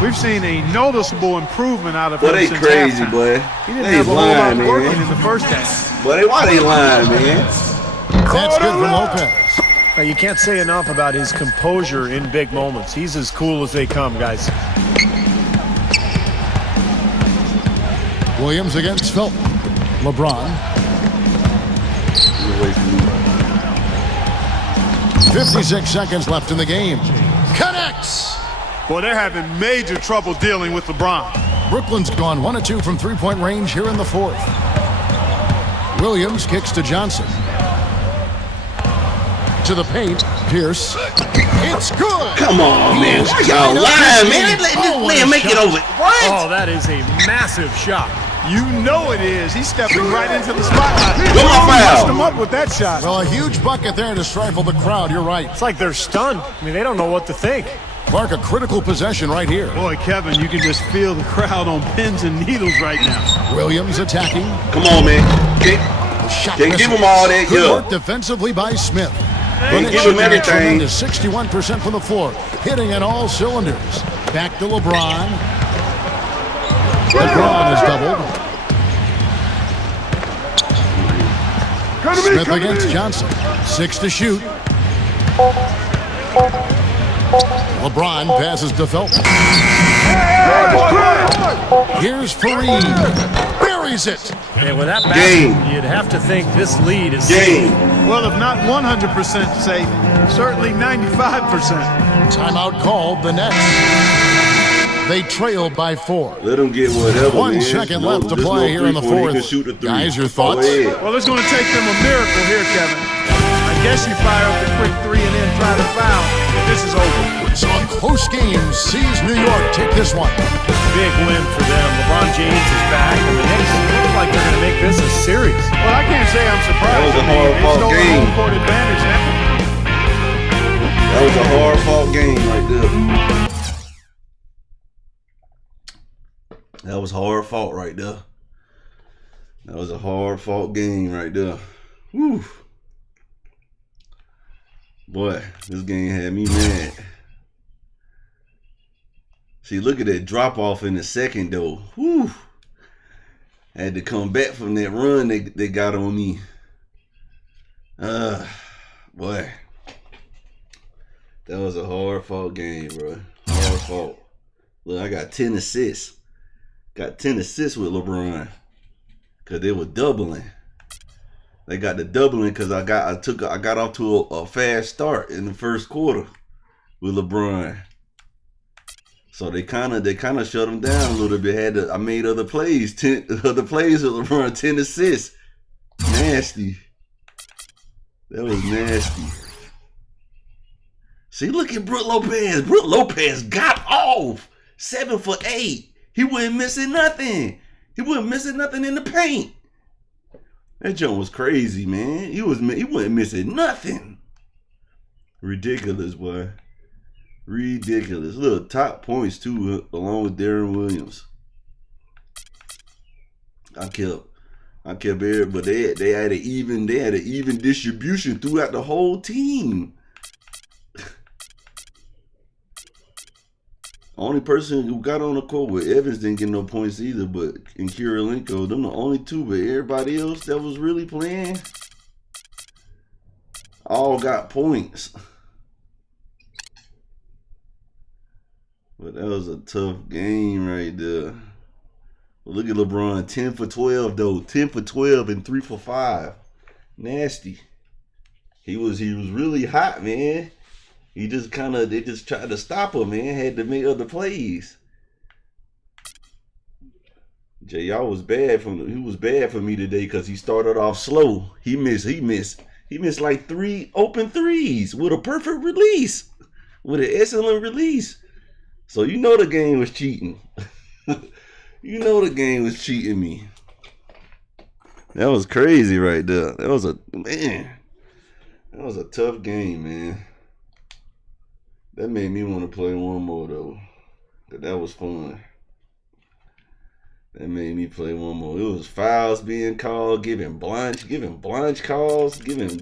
We've seen a noticeable improvement out of him They since crazy, halftime. boy. He didn't They have a whole lot lying, of working man. in the first half. But why they lying, man? That's good for Lopez. Now, you can't say enough about his composure in big moments. He's as cool as they come, guys. Williams against Felton. LeBron. 56 seconds left in the game. Connects. Boy, they're having major trouble dealing with LeBron. Brooklyn's gone 1 of 2 from three-point range here in the fourth. Williams kicks to Johnson. To the paint. Pierce. It's good. Come on, man. Why y'all lying, man? Let this man make it over. What? Oh, that is a massive shot. You know it is. He's stepping right into the spotlight. Go on, foul. Pushed him up with that shot. Well, a huge bucket there to stifle the crowd. You're right. It's like they're stunned. I mean, they don't know what to think. Clark, a critical possession right here. Boy, Kevin, you can just feel the crowd on pins and needles right now. Williams attacking. Come on, man. Can't give him all that. Good Yeah. work defensively by Smith. Can't give him everything. To 61% from the floor, hitting on all cylinders. Back to LeBron. LeBron is doubled. Smith against Johnson. 6 to shoot. LeBron passes to Felton. Here's Fareed. Buries it. And with that basket, you'd have to think this lead is safe. Well, if not 100% safe, certainly 95%. Timeout called the Nets. They trail by 4. Let them get whatever. 1 second left to play here in the fourth. Guys, your thoughts? Well, it's going to take them a miracle here, Kevin. I guess you fire up the quick 3 and then try to foul. This is over. So a close game sees New York take this one. Big win for them. LeBron James is back, and the Knicks look like they're going to make this a series. Well, I can't say I'm surprised. That was a hard-fought game. Home court advantage now. That was a hard-fought game right there. That was hard-fought right there. That was a hard-fought game right there. Whew. Boy, this game had me mad. See, look at that drop-off in the second, though. Whew. Had to come back from that run they got on me. Boy. That was a hard-fought game, bro. Hard-fought. Look, I got 10 assists. Got 10 assists with LeBron. Because they were doubling. They got the doubling because I got off to a fast start in the first quarter with LeBron. So they kind of shut him down a little bit. I made other plays, 10 other plays with LeBron, 10 assists. Nasty. That was nasty. See, look at Brook Lopez. Brook Lopez got off 7 for 8. He wasn't missing nothing. He wasn't missing nothing in the paint. That joint was crazy, man. He wasn't missing nothing. Ridiculous, boy. Ridiculous. Look, top points too, along with Darren Williams. I I kept it, but they had an even distribution throughout the whole team. Only person who got on the court with Evans didn't get no points either, but in Kirilenko, them the only two, but everybody else that was really playing all got points. But that was a tough game right there. Look at LeBron, 10 for 12 though. 10 for 12 and 3 for 5. Nasty. He was really hot, man. They just tried to stop him, man. Had to make other plays. JR was bad for me today because he started off slow. He missed like 3 open threes with a perfect release. With an excellent release. So you know the game was cheating. You know the game was cheating me. That was crazy right there. That was a tough game, man. That made me want to play one more though. That was fun. That made me play one more. It was fouls being called, giving Blanche calls, giving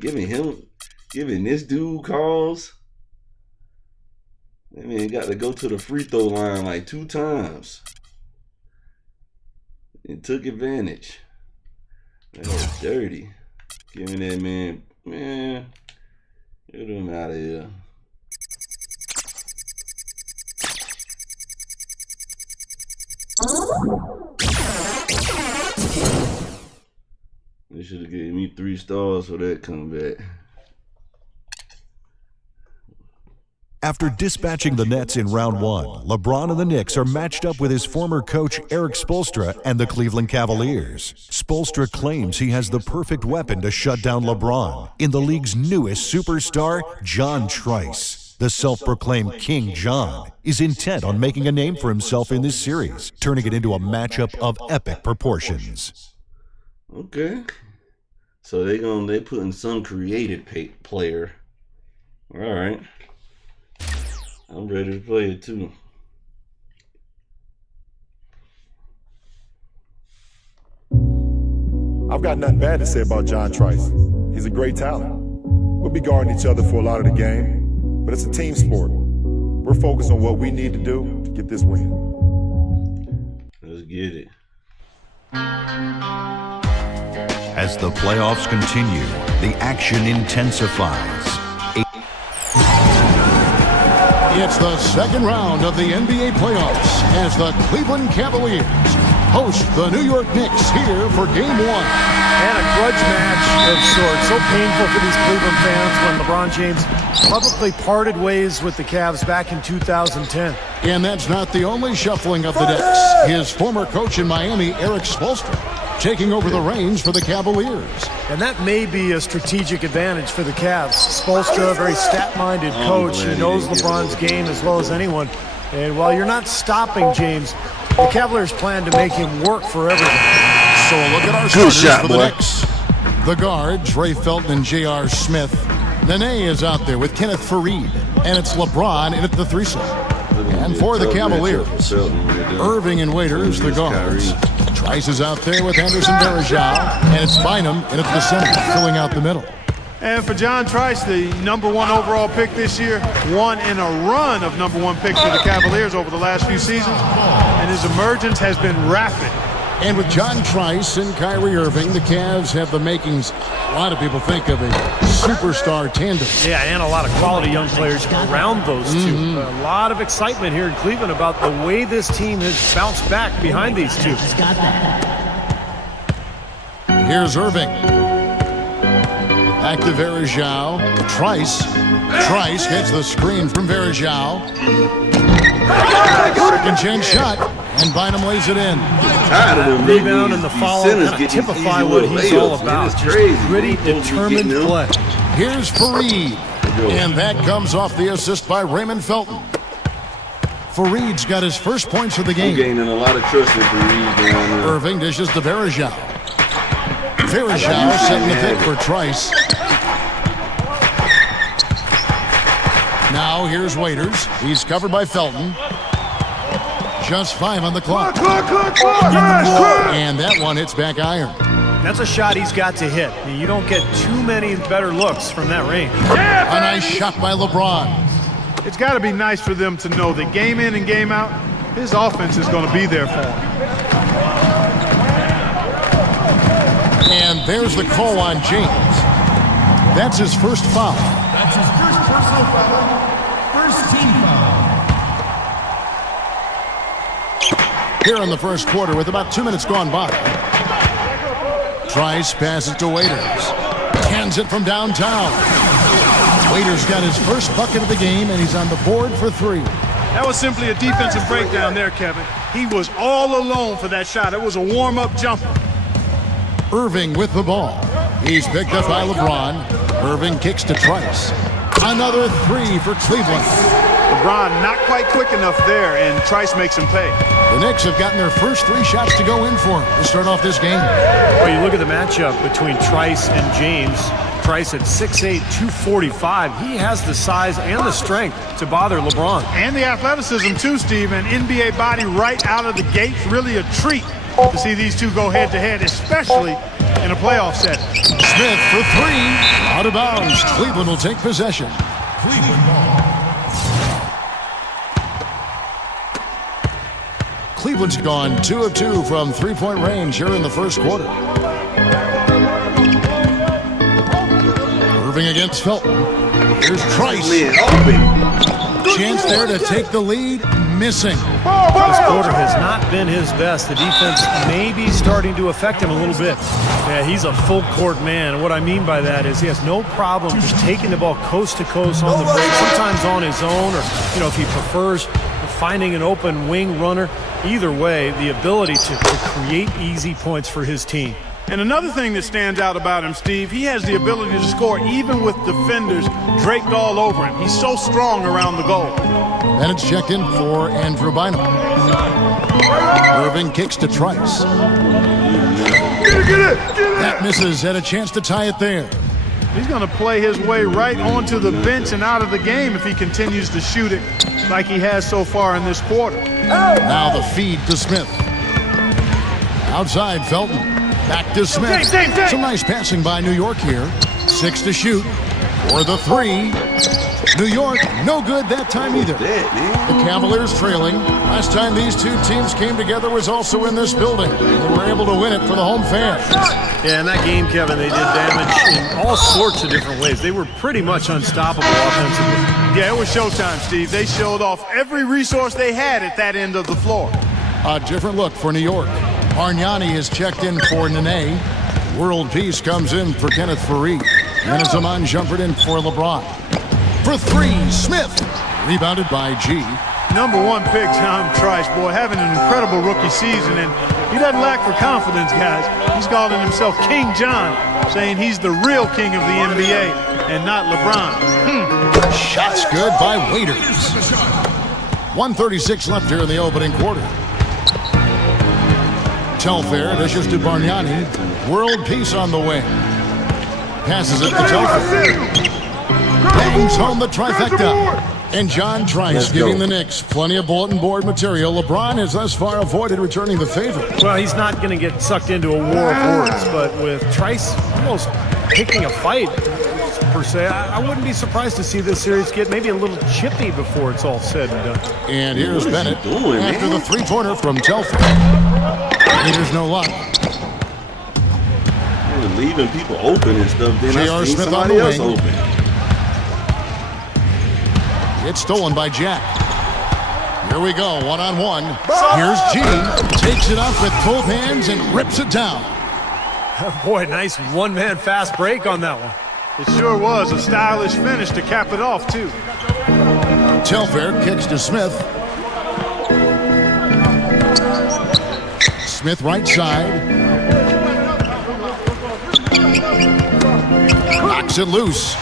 this dude calls. That man got to go to the free throw line like 2 times. And took advantage. That was dirty. Giving that man, get him out of here. They should have gave me 3 stars for that comeback. After dispatching the Nets in round 1, LeBron and the Knicks are matched up with his former coach Erik Spoelstra and the Cleveland Cavaliers. Spoelstra claims he has the perfect weapon to shut down LeBron in the league's newest superstar, John Trice. The self-proclaimed King John is intent on making a name for himself in this series, turning it into a matchup of epic proportions. Okay. So they putting some creative player. All right. I'm ready to play it too. I've got nothing bad to say about John Trice. He's a great talent. We'll be guarding each other for a lot of the game, but it's a team sport. We're focused on what we need to do to get this win. Let's get it. As the playoffs continue, the action intensifies. It's the second round of the NBA playoffs as the Cleveland Cavaliers host the New York Knicks here for Game 1. And a grudge match of sorts. So painful for these Cleveland fans when LeBron James publicly parted ways with the Cavs back in 2010. And that's not the only shuffling of the decks. His former coach in Miami, Erik Spoelstra, taking over the reins for the Cavaliers. And that may be a strategic advantage for the Cavs. Spoelstra, a very stat-minded coach. He knows LeBron's game as well as anyone. And while you're not stopping James, the Cavaliers plan to make him work for everything. So look at our starters for the Knicks. The guards, Ray Felton and J.R. Smith. Nene is out there with Kenneth Faried. And it's LeBron in at the 3 slot. And for the Cavaliers, Irving and Waiters, the guards. Trice is out there with Anderson Varejao, and it's Bynum in at the center, filling out the middle. And for John Trice, the #1 overall pick this year, one in a run of #1 picks for the Cavaliers over the last few seasons, and his emergence has been rapid. And with John Trice and Kyrie Irving, the Cavs have the makings, a lot of people think, of a superstar tandem. Yeah, and a lot of quality young players around those two. A lot of excitement here in Cleveland about the way this team has bounced back behind these two. Here's Irving. Back to Varejao. Trice gets the screen from Varejao. Second chance shot, and Bynum lays it in. Rebound and the follow kind of typify what he's all about. Just gritty, determined play. Here's Faried, and that comes off the assist by Raymond Felton. Faried's got his first points of the game. I'm gaining a lot of trust in Faried. Irving dishes to Varejao. Varejao setting the pick for Trice. Now here's Waiters. He's covered by Felton. Just 5 on the clock. And that one hits back iron. That's a shot he's got to hit. I mean, you don't get too many better looks from that range. A nice shot by LeBron. It's got to be nice for them to know that game in and game out, his offense is going to be there for him. And there's the call on James. That's his first foul. That's his first personal foul. First team foul. Here in the first quarter with about 2 minutes gone by. Trice passes to Waiters. Hands it from downtown. Waiters got his first bucket of the game, and he's on the board for 3. That was simply a defensive breakdown there, Kevin. He was all alone for that shot. It was a warm-up jumper. Irving with the ball. He's picked up by LeBron. Irving kicks to Trice. Another 3 for Cleveland. LeBron not quite quick enough there, and Trice makes him pay. The Knicks have gotten their first 3 shots to go in for him to start off this game. Well, you look at the matchup between Trice and James. Trice at 6'8", 245. He has the size and the strength to bother LeBron. And the athleticism too, Steve. An NBA body right out of the gate. Really a treat to see these two go head-to-head, especially in a playoff setting. Smith for 3. Out of bounds. Cleveland will take possession. Cleveland ball. Cleveland's gone 2 of 2 from 3-point range here in the first quarter. Irving against Felton. Here's Trice. Chance there to take the lead. Missing. This quarter has not been his best. The defense may be starting to affect him a little bit. Yeah, he's a full court man. And what I mean by that is he has no problem just taking the ball coast to coast on the break, sometimes on his own, or if he prefers finding an open wing runner. Either way, the ability to create easy points for his team. And another thing that stands out about him, Steve, he has the ability to score even with defenders draped all over him. He's so strong around the goal. And it's checked in for Andrew Bynum. Irving kicks to Trice. That misses. Had a chance to tie it there. He's going to play his way right onto the bench and out of the game if he continues to shoot it like he has so far in this quarter. Now the feed to Smith. Outside, Felton. Back to Smith. Some nice passing by New York here. 6 to shoot. For the 3. New York, no good that time either. The Cavaliers trailing. Last time these two teams came together was also in this building. They were able to win it for the home fans. Yeah, in that game, Kevin, they did damage in all sorts of different ways. They were pretty much unstoppable offensively. Yeah, it was showtime, Steve. They showed off every resource they had at that end of the floor. A different look for New York. Bargnani is checked in for Nene. World Peace comes in for Kenneth Faried. And a Zaman jumpered in for LeBron. For 3, Smith. Rebounded by G. Number 1 pick, John Trice, boy, having an incredible rookie season, and he doesn't lack for confidence, guys. He's calling himself King John, saying he's the real king of the NBA and not LeBron. Shots good by Waiters. 1:36 left here in the opening quarter. Telfair dishes to Bargnani. World Peace on the wing. Passes it to Telfair. Bangs home the trifecta. And John Trice giving the Knicks plenty of bulletin board material. LeBron has thus far avoided returning the favor. Well, he's not going to get sucked into a war of words, but with Trice almost picking a fight, per se, I wouldn't be surprised to see this series get maybe a little chippy before it's all said and done. And here's Bennett after the 3-pointer from Telfair. There's no luck. Leaving people open and stuff. Then J.R. Smith on the else wing. open. It's stolen by Jack. Here we go, 1-on-1. Here's G. Takes it up with both hands and rips it down. Boy, nice one-man fast break on that one. It sure was a stylish finish to cap it off, too. Telfair kicks to Smith. Smith right side. Knocks it loose.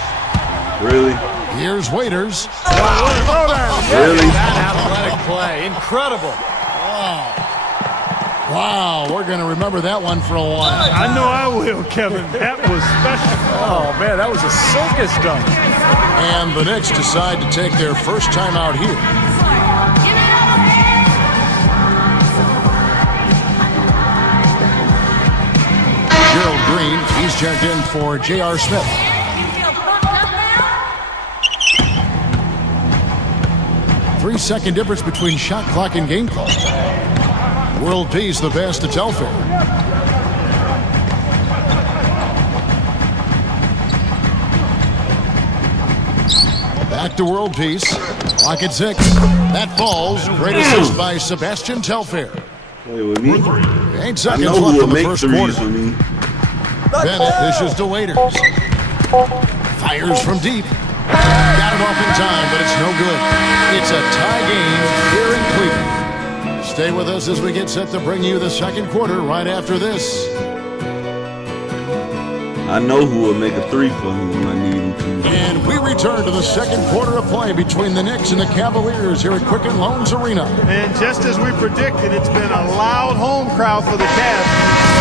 Really? Here's Waiters. Really? That athletic play. Incredible. Wow, we're going to remember that one for a while. I know I will, Kevin. That was special. Oh, man, that was a circus dunk. And the Knicks decide to take their first time out here. Gerald Green. He's checked in for J.R. Smith. 3-second difference between shot clock and game clock. World Peace, the pass to Telfair. Back to World Peace. Clock at 6. That falls. Great assist by Sebastian Telfair. Play with me. 8 seconds left in the first quarter. Bennett dishes to Waiters. Fires from deep. Got it off in time, but it's no good. It's a tie game here in Cleveland. Stay with us as we get set to bring you the second quarter right after this. I know who will make a 3 for me when I need him to. And we return to the second quarter of play between the Knicks and the Cavaliers here at Quicken Loans Arena. And just as we predicted, it's been a loud home crowd for the Cavs.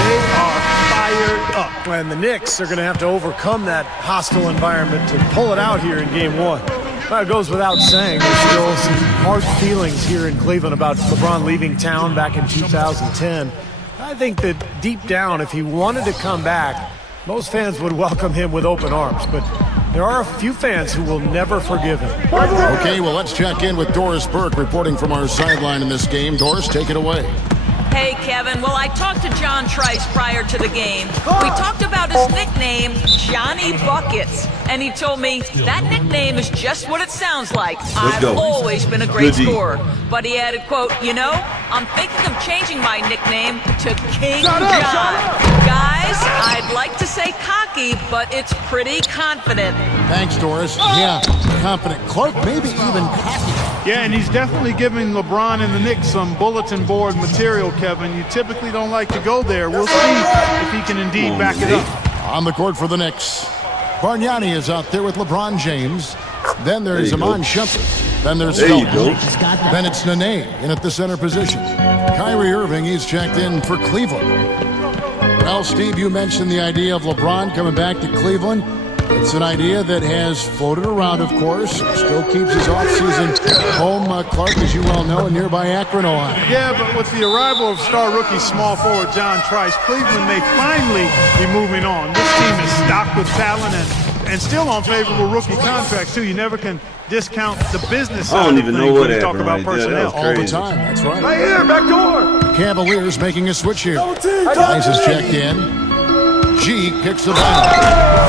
They are fired up. And the Knicks are going to have to overcome that hostile environment to pull it out here in Game 1. Well, it goes without saying, there's still some hard feelings here in Cleveland about LeBron leaving town back in 2010. I think that deep down, if he wanted to come back, most fans would welcome him with open arms, but there are a few fans who will never forgive him. Okay, well, let's check in with Doris Burke reporting from our sideline in this game. Doris, take it away. Hey, Kevin. Well, I talked to John Trice prior to the game. We talked about his nickname, Johnny Buckets, and he told me that nickname is just what it sounds like. I've always been a great scorer. But he added, quote, you know, I'm thinking of changing my nickname to King John. Guys, I'd like to say cocky, but it's pretty confident. Thanks, Doris. Yeah, confident. Clark, maybe even cocky. Yeah, and he's definitely giving LeBron and the Knicks some bulletin board material, Kevin. You typically don't like to go there. We'll see if he can indeed back it up. On the court for the Knicks, Bargnani is out there with LeBron James. Then there's Iman Shumpert. Then there's Felton. Then it's Nene in at the center position. Kyrie Irving, he's checked in for Cleveland. Well, Steve, you mentioned the idea of LeBron coming back to Cleveland. It's an idea that has floated around, of course. Still keeps his offseason home, Clark, as you well know, in nearby Akron, Ohio. Yeah, but with the arrival of star rookie small forward John Trice, Cleveland may finally be moving on. This team is stocked with talent and still on favorable rookie contracts, too. You never can discount the business side of things when you talk about personnel. All the time, that's right. Right here, back door. Cavaliers making a switch here. Trice is checked in. G kicks the ball,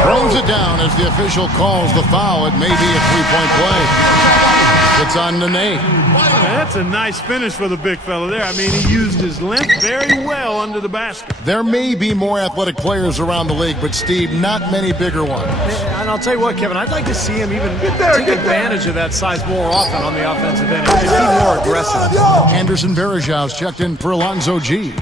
throws it down as the official calls the foul. It may be a three-point play. It's on Nene. That's a nice finish for the big fella there. I mean, he used his length very well under the basket. There may be more athletic players around the league, but Steve, not many bigger ones. And I'll tell you what, Kevin, I'd like to see him even take advantage of that size more often on the offensive end. Just be more aggressive. Anderson Varejau's checked in for Alonzo G.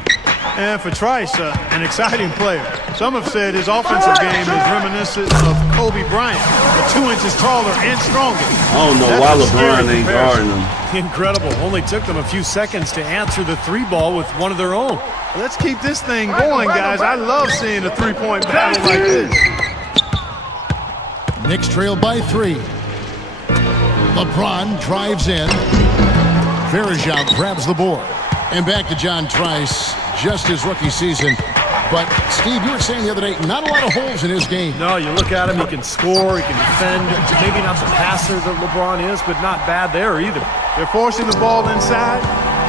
And for Trice, an exciting player. Some have said his offensive game is reminiscent of Kobe Bryant, but 2 inches taller and stronger. I don't know why LeBron ain't guarding him. Incredible. Only took them a few seconds to answer the three ball with one of their own. Let's keep this thing going, guys. I love seeing a three-point battle like this. Knicks trail by 3. LeBron drives in. Varejau grabs the board. And back to John Trice, just his rookie season. But, Steve, you were saying the other day, not a lot of holes in his game. No, you look at him, he can score, he can defend. Maybe not the passer that LeBron is, but not bad there either. They're forcing the ball inside,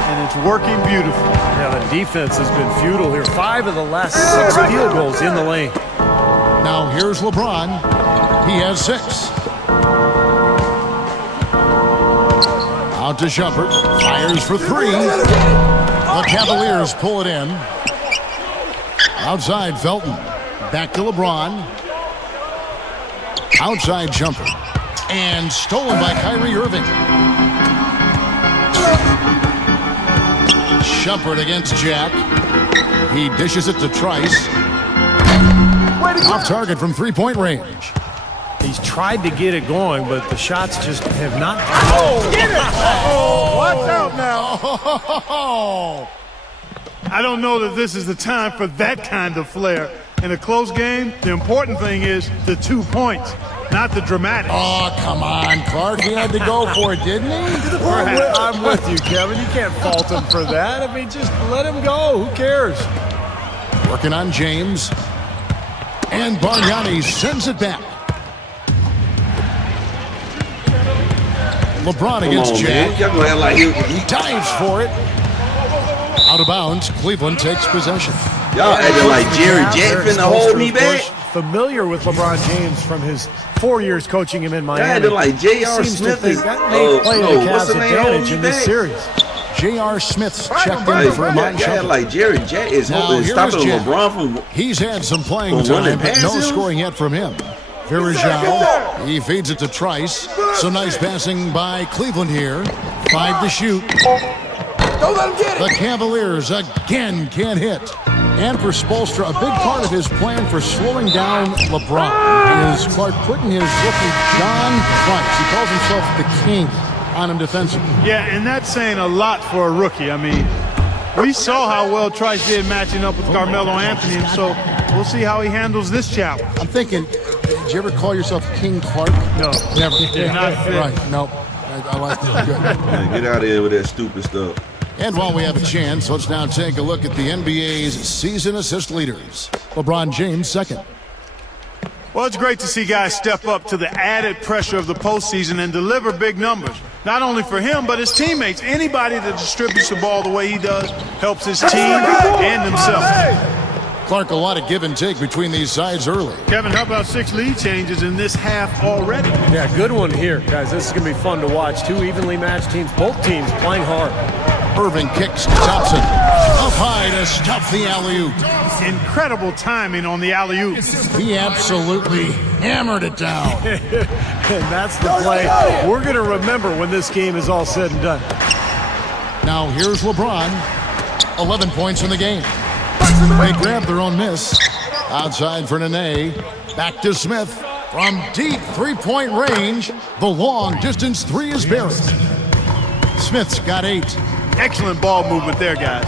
and it's working beautifully. Yeah, the defense has been futile here. 5 of the last 6 field goals in the lane. Now, here's LeBron. He has 6. Out to Shumpert. Fires for 3. The Cavaliers pull it in. Outside, Felton. Back to LeBron. Outside, Shumpert. And stolen by Kyrie Irving. Shumpert against Jack. He dishes it to Trice. Off target from three-point range. He's tried to get it going, but the shots just have not. Oh, get it! Oh, watch out now. I don't know that this is the time for that kind of flair. In a close game, the important thing is the 2 points, not the dramatics. Oh, come on, Clark. He had to go for it, didn't he? I'm with you, Kevin. You can't fault him for that. I mean, just let him go. Who cares? Working on James. And Bargnani sends it back. LeBron against Jack. Dives for it. Out of bounds. Cleveland takes possession. Y'all acting like Jerry Jack finna hold me back. Familiar with LeBron James from his 4 years coaching him in Miami. Y'all acting like J.R. Smith is. That may play the Cavs' advantage in this series. J.R. Smith's checked in for a mind shot. Like Jerry Jack is stopping LeBron from. He's had some playing time, but no scoring yet from him. Virgil, he feeds it to Trice. So nice passing by Cleveland here. 5 to shoot. Don't let him get it. The Cavaliers again can't hit. And for Spoelstra, a big part of his plan for slowing down LeBron is Clark putting his rookie John Trice. He calls himself the king on him defensively. Yeah, and that's saying a lot for a rookie. I mean, we saw how well Trice did matching up with Carmelo Anthony, and so we'll see how he handles this challenge. I'm thinking, did you ever call yourself King Clark? No. Never. Did not fit. Right, no. I like that. Good. Man, get out of here with that stupid stuff. And while we have a chance, let's now take a look at the NBA's season assist leaders. LeBron James, second. Well, it's great to see guys step up to the added pressure of the postseason and deliver big numbers. Not only for him, but his teammates. Anybody that distributes the ball the way he does helps his team and himself. Clark, a lot of give and take between these sides early. Kevin, how about 6 lead changes in this half already? Yeah, good one here, guys. This is going to be fun to watch. 2 evenly matched teams, both teams playing hard. Irving kicks to Thompson. Up high to stuff the alley-oop. Incredible timing on the alley-oop. He absolutely hammered it down. And that's the play we're going to remember when this game is all said and done. Now here's LeBron. 11 points in the game. They grab their own miss. Outside for Nene. Back to Smith. From deep three-point range, the long-distance three is buried. Smith's got 8. Excellent ball movement there, guys.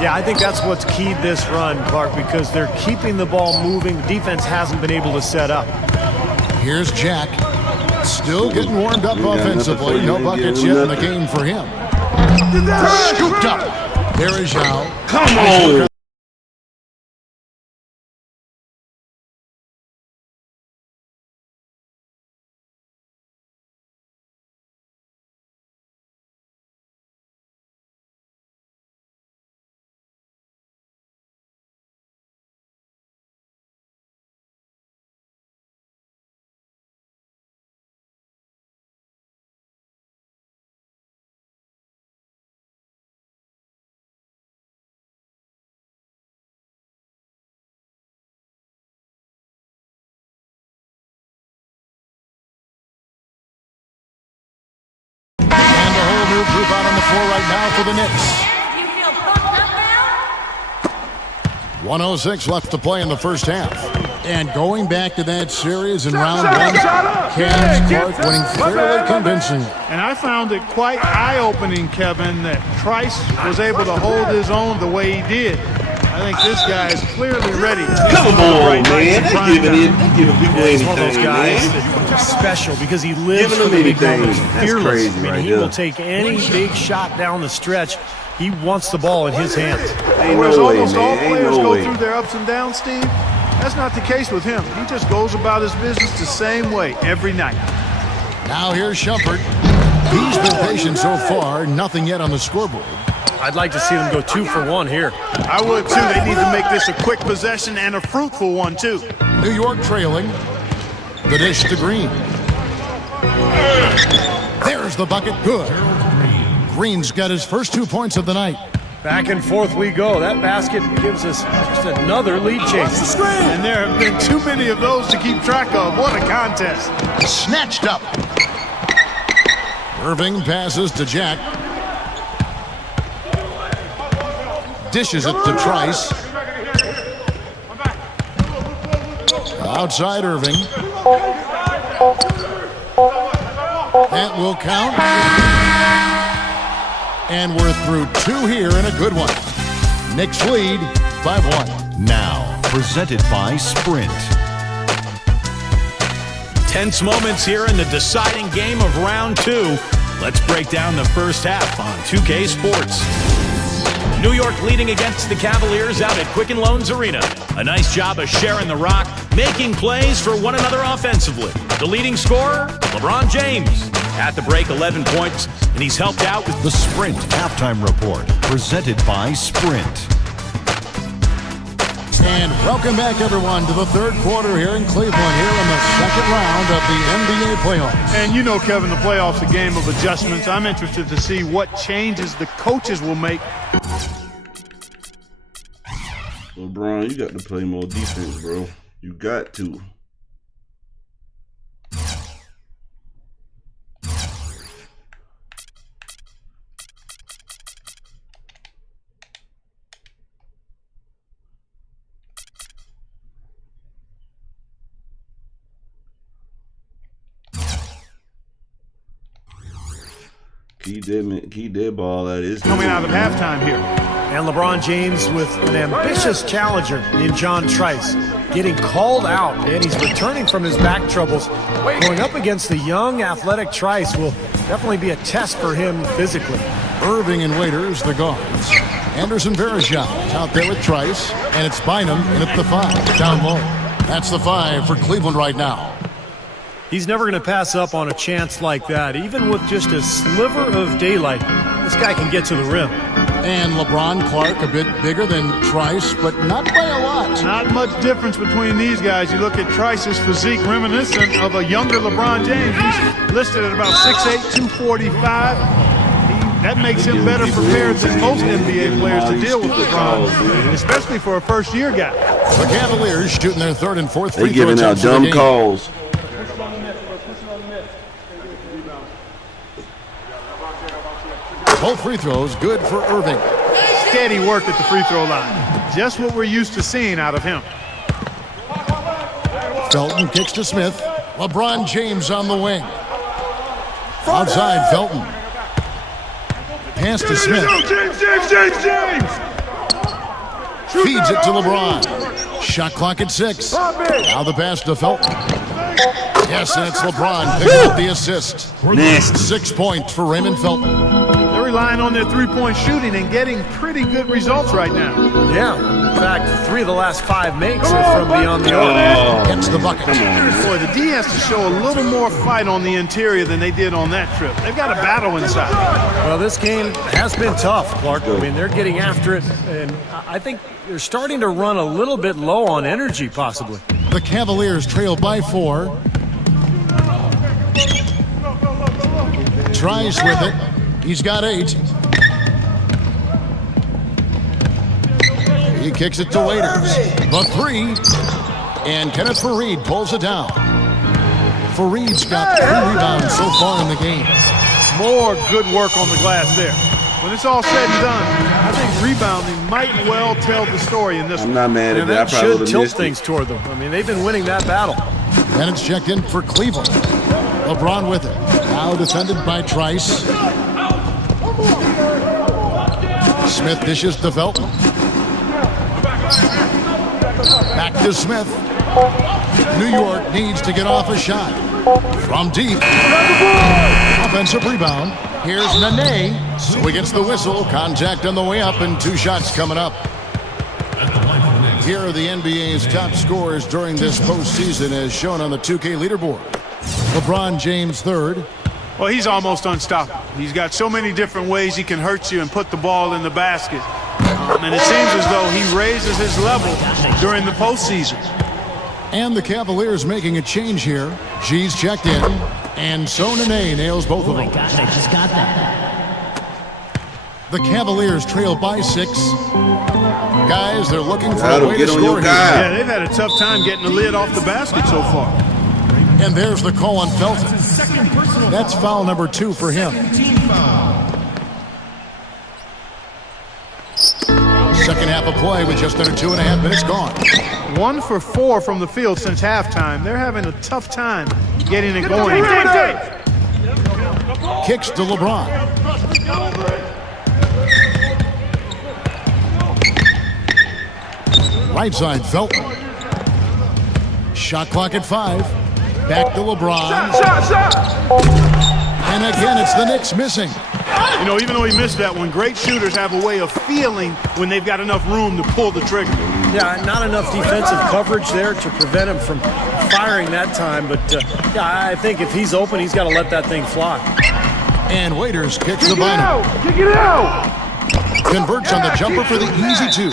Yeah, I think that's what's keyed this run, Clark, because they're keeping the ball moving. The defense hasn't been able to set up. Here's Jack. Still getting warmed up offensively. No buckets yet in the game for him. Scooped up. There is Zhao. Come on. Group out on the floor right now for the Knicks. You feel pumped up now? 1:06 left to play in the first half. And going back to that series in round 1, Cavs Clark winning fairly convincing. And I found it quite eye-opening, Kevin, that Trice was able to hold his own the way he did. I think this guy is clearly ready. Come on, man. They're giving people anything, He's one of those guys that's special because he lives for the big moments. Fearless. Crazy, I mean, right he will take any big shot down the stretch. He wants the ball in his hands. Whereas almost all players go through their ups and downs, Steve, that's not the case with him. He just goes about his business the same way every night. Now here's Shumpert. He's been patient so far. Nothing yet on the scoreboard. I'd like to see them go 2 for 1 here. I would, too. They need to make this a quick possession and a fruitful one, too. New York trailing. The dish to Green. There's the bucket. Good. Green's got his first 2 points of the night. Back and forth we go. That basket gives us just another lead chase. And there have been too many of those to keep track of. What a contest. Snatched up. Irving passes to Jack. Dishes it to Trice. Outside Irving. That will count. And we're through 2 here in a good one. Knicks lead 5-1. Now, presented by Sprint. Tense moments here in the deciding game of round 2. Let's break down the first half on 2K Sports. New York leading against the Cavaliers out at Quicken Loans Arena. A nice job of sharing the rock, making plays for one another offensively. The leading scorer, LeBron James. At the break, 11 points, and he's helped out with The Sprint Halftime Report, presented by Sprint. And welcome back, everyone, to the third quarter here in Cleveland, here in the second round of the NBA playoffs. And you know, Kevin, the playoffs are a game of adjustments. I'm interested to see what changes the coaches will make. LeBron, you got to play more defense, bro. You got to. Keep that ball at his coming out of halftime here. And LeBron James with an ambitious challenger named John Trice getting called out, and he's returning from his back troubles. Going up against the young, athletic Trice will definitely be a test for him physically. Irving and Waiters, the guards. Anderson Varejao out there with Trice, and it's Bynum in at the 5, down low. That's the 5 for Cleveland right now. He's never going to pass up on a chance like that. Even with just a sliver of daylight, this guy can get to the rim. And LeBron Clark a bit bigger than Trice, but not by a lot. Not much difference between these guys. You look at Trice's physique reminiscent of a younger LeBron James. He's listed at about 6'8", 245. That makes him better prepared than most NBA players to deal with LeBron, especially for a first-year guy. The Cavaliers shooting their third and fourth free throw attempts. They're giving out dumb calls. Both free throws good for Irving. Steady work at the free throw line. Just what we're used to seeing out of him. Felton kicks to Smith. LeBron James on the wing. Outside Felton. Pass to Smith. James! Feeds it to LeBron. Shot clock at 6. Now the pass to Felton. Yes, and it's LeBron picking up the assist. Next. 6 points for Raymond Felton. They're relying on their three-point shooting and getting pretty good results right now. Yeah, in fact, 3 of the last 5 makes are from beyond the arc. Gets the bucket. Boy, the D has to show a little more fight on the interior than they did on that trip. They've got a battle inside. Well, this game has been tough, Clark. I mean, they're getting after it, and I think they're starting to run a little bit low on energy, possibly. The Cavaliers trail by 4. Trice with it. He's got 8. He kicks it to Waiters. The 3. And Kenneth Faried pulls it down. Faried's got 3 rebounds so far in the game. More good work on the glass there. When it's all said and done, I think rebounding might well tell the story in this one. I'm not mad at that. That should tilt things toward them. I mean, they've been winning that battle. And it's checked in for Cleveland. LeBron with it. Now defended by Trice. Smith dishes to Felton. Back to Smith. New York needs to get off a shot. From deep. Offensive rebound. Here's Nene. So he gets the whistle. Contact on the way up and 2 shots coming up. Here are the NBA's top scorers during this postseason as shown on the 2K leaderboard. LeBron James 3rd. Well, he's almost unstoppable. He's got so many different ways he can hurt you and put the ball in the basket. And it seems as though he raises his level during the postseason. And the Cavaliers making a change here. G's checked in. And so Nene nails both of them. I just got that. The Cavaliers trail by 6. Guys, they're looking for a way to score here. Yeah, they've had a tough time getting the lid off the basket so far. And there's the call on Felton. That's foul number 2 for him. Second half of play with just under 2.5 minutes gone. 1 for 4 from the field since halftime. They're having a tough time getting it going. Kicks to LeBron. Right side, Felton. Shot clock at 5. Back to LeBron. Shot! And again, it's the Knicks missing. You know, even though he missed that one, great shooters have a way of feeling when they've got enough room to pull the trigger. Yeah, not enough defensive coverage there to prevent him from firing that time. But, yeah, I think if he's open, he's got to let that thing fly. And Waiters kicks the Bynum. Kick it out! Converts on the jumper for the easy 2.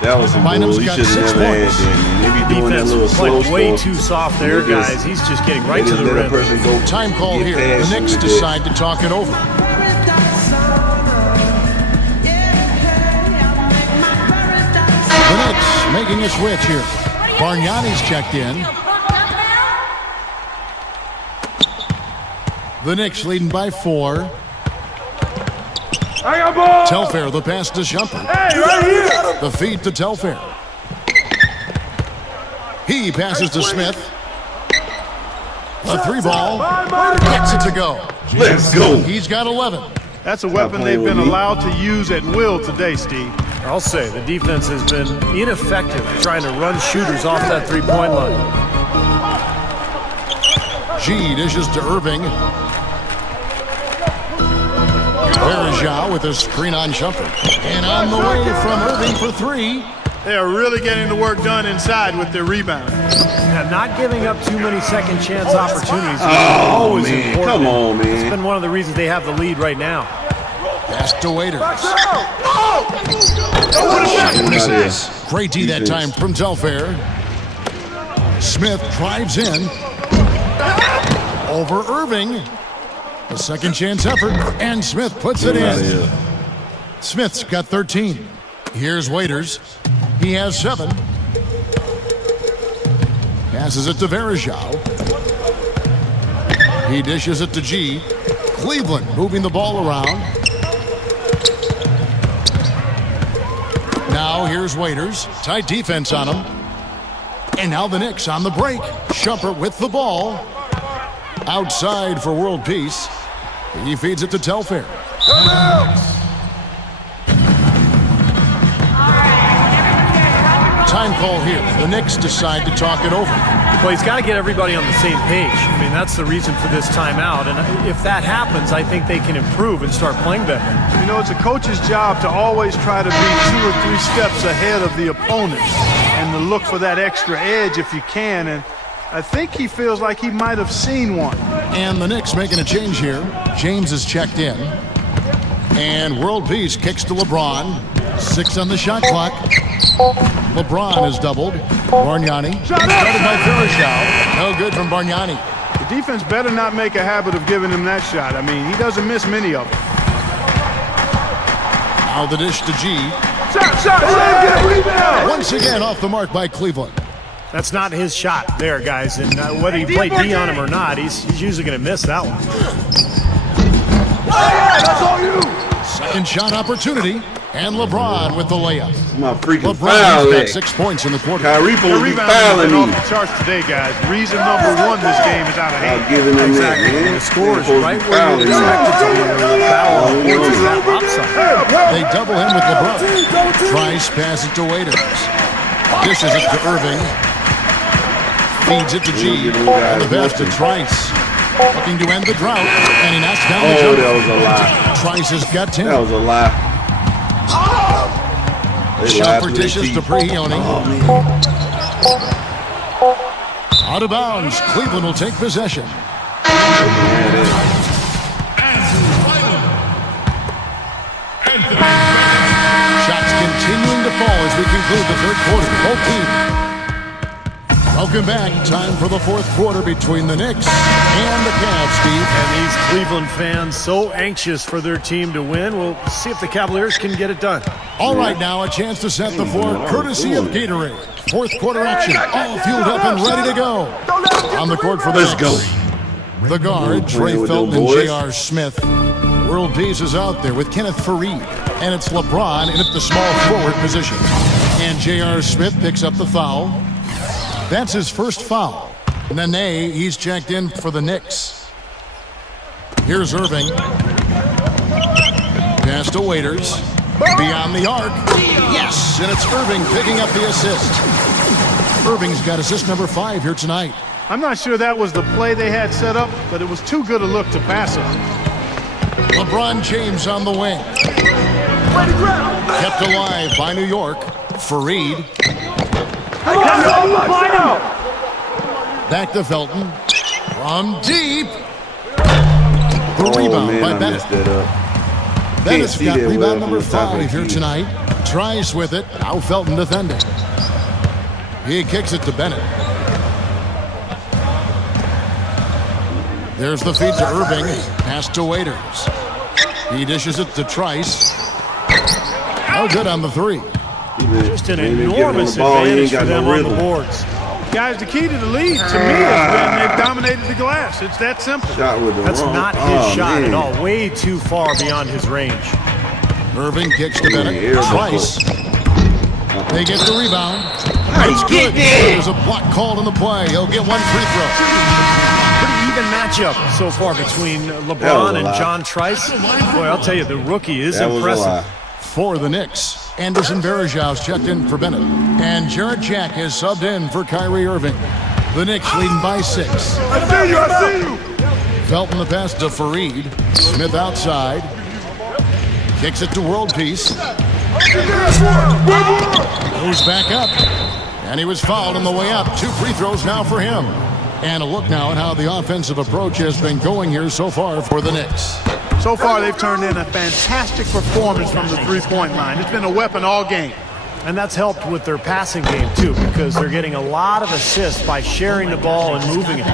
That was some bull. He should have never had that. They be doing that Defense little slow played way stuff. too soft there, guys. He's just getting right to the Let a rim. person go Time call get here. past The him Knicks with that. decide to talk it over. The Knicks making a switch here. Bargnani's checked in. The Knicks leading by 4. I got ball! Telfair, the pass to Shumpert. Hey, right here! The feed to Telfair. He passes to Smith. A 3 ball. Gets it to go. Let's go. He's got 11. That's a weapon they've been allowed to use at will today, Steve. I'll say the defense has been ineffective trying to run shooters off that three-point line. G dishes to Irving. Verja with a screen on Shumpert. And on the way from Irving for 3. They are really getting the work done inside with their rebound. Yeah, not giving up too many second chance opportunities is Oh, always man. important. Come on, It's man. been one of the reasons they have the lead right now. Pass to Waiters. Misses. Great D that time from Telfair. Smith drives in. Over Irving. A second chance effort. And Smith puts it in. Smith's got 13. Here's Waiters. He has 7. Passes it to Verajao. He dishes it to G. Cleveland moving the ball around. Now here's Waiters. Tight defense on him. And now the Knicks on the break. Shumpert with the ball. Outside for world peace. He feeds it to Telfair. Time call here. The Knicks decide to talk it over. Well, he's got to get everybody on the same page. I mean, that's the reason for this timeout. And if that happens, I think they can improve and start playing better. You know, it's a coach's job to always try to be 2 or 3 steps ahead of the opponent and to look for that extra edge if you can. And I think he feels like he might have seen one. And the Knicks making a change here. James is checked in. And world peace kicks to LeBron. 6 on the shot clock. LeBron is doubled. Bargnani. Started by Verajao. No good from Bargnani. The defense better not make a habit of giving him that shot. I mean, he doesn't miss many of them. Now the dish to G. Once again off the mark by Cleveland. That's not his shot there, guys. And whether you play D on him or not, he's usually going to miss that one. That's all you. Second shot opportunity. And LeBron with the layup. My freaking LeBron foul. has got 6 points in the quarter. Kyrie Their supposed to be rebounding has fouling been off me. the charts today, guys. Reason number 1 this game is out of hand. I'm giving them that, man. The score is They're right supposed to where be you fouling expect it to be. The battle of points is that upside. They double him with LeBron. Trice passes to Waiters. Dishes it to Irving. Feeds it to G. And the pass to Trice. Looking to end the drought. And he knocks down the Oh, jumper. that was a lie. Trice has got 10. That was a lie. Shumpert dishes to Prehioni. Out of bounds. Cleveland will take possession. Shots continuing to fall as we conclude the third quarter. Both teams. Welcome back. Time for the fourth quarter between the Knicks and the Cavs, Steve. And these Cleveland fans so anxious for their team to win. We'll see if the Cavaliers can get it done. All right, now a chance to set the floor courtesy of Gatorade. Fourth quarter action, all fueled up and ready to go. On the court for the Let's go. Knicks. The guard, Trey with Felton them and boys. J.R. Smith. World Peace is out there with Kenneth Faried. And it's LeBron in at the small forward position. And J.R. Smith picks up the foul. That's his first foul. Nene, he's checked in for the Knicks. Here's Irving. Pass to Waiters. Beyond the arc. Yes, and it's Irving picking up the assist. Irving's got assist number 5 here tonight. I'm not sure that was the play they had set up, but it was too good a look to pass it. LeBron James on the wing. Kept alive by New York. Fareed. Back to Felton. From deep. The rebound by Bennett. Bennett's got rebound number 5 here tonight. Tries with it. Now Felton defending. He kicks it to Bennett. There's the feed to Irving. Pass to Waiters. He dishes it to Trice. No good on the 3. Just an enormous advantage for them on the boards. Guys, the key to the lead, to me, has been they've dominated the glass. It's that simple. That's not his shot at all. Way too far beyond his range. Irving kicks to Bennett. Trice. They get the rebound. It's good. There's a block called in the play. He'll get 1 free throw. Pretty even matchup so far between LeBron and John Trice. Boy, I'll tell you, the rookie is impressive. For the Knicks, Anderson Varejau's checked in for Bennett. And Jarrett Jack has subbed in for Kyrie Irving. The Knicks leading by 6. I see you. Felton the pass to Fareed. Smith outside. Kicks it to World Peace. Goes back up. And he was fouled on the way up. 2 free throws now for him. And a look now at how the offensive approach has been going here so far for the Knicks. So far, they've turned in a fantastic performance from the three-point line. It's been a weapon all game. And that's helped with their passing game, too, because they're getting a lot of assists by sharing the ball and moving it.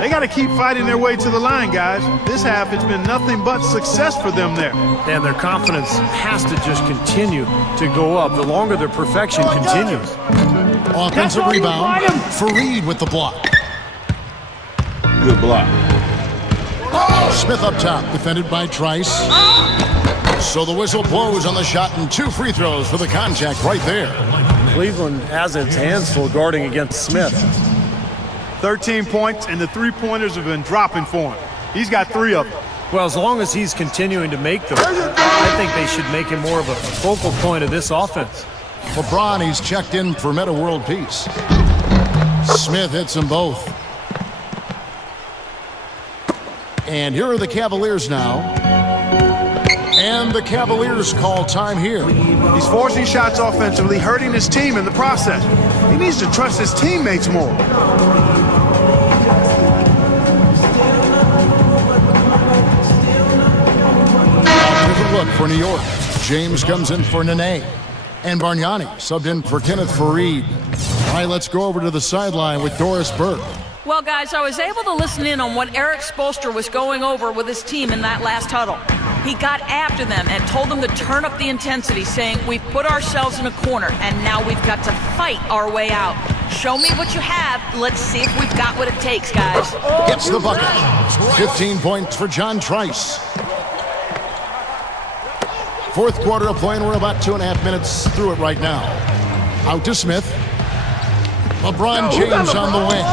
They got to keep fighting their way to the line, guys. This half, it's been nothing but success for them there. And their confidence has to just continue to go up the longer their perfection continues. Offensive rebound. Fareed with the block. Good block. Smith up top, defended by Trice. So the whistle blows on the shot and 2 free throws for the contact right there. Cleveland has its hands full guarding against Smith. 13 points, and the three-pointers have been dropping for him. He's got 3 of them. Well, as long as he's continuing to make them, I think they should make him more of a focal point of this offense. LeBron, he's checked in for Meta World Peace. Smith hits them both. And here are the Cavaliers now. And the Cavaliers call time here. He's forcing shots offensively, hurting his team in the process. He needs to trust his teammates more. Different look for New York. James comes in for Nene. And Bargnani subbed in for Kenneth Fareed. All right, let's go over to the sideline with Doris Burke. Well, guys, I was able to listen in on what Eric Spoelstra was going over with his team in that last huddle. He got after them and told them to turn up the intensity, saying, we've put ourselves in a corner, and now we've got to fight our way out. Show me what you have. Let's see if we've got what it takes, guys. Gets the bucket. 15 points for John Trice. Fourth quarter of play, and we're about 2.5 minutes through it right now. Out to Smith. LeBron James on the wing.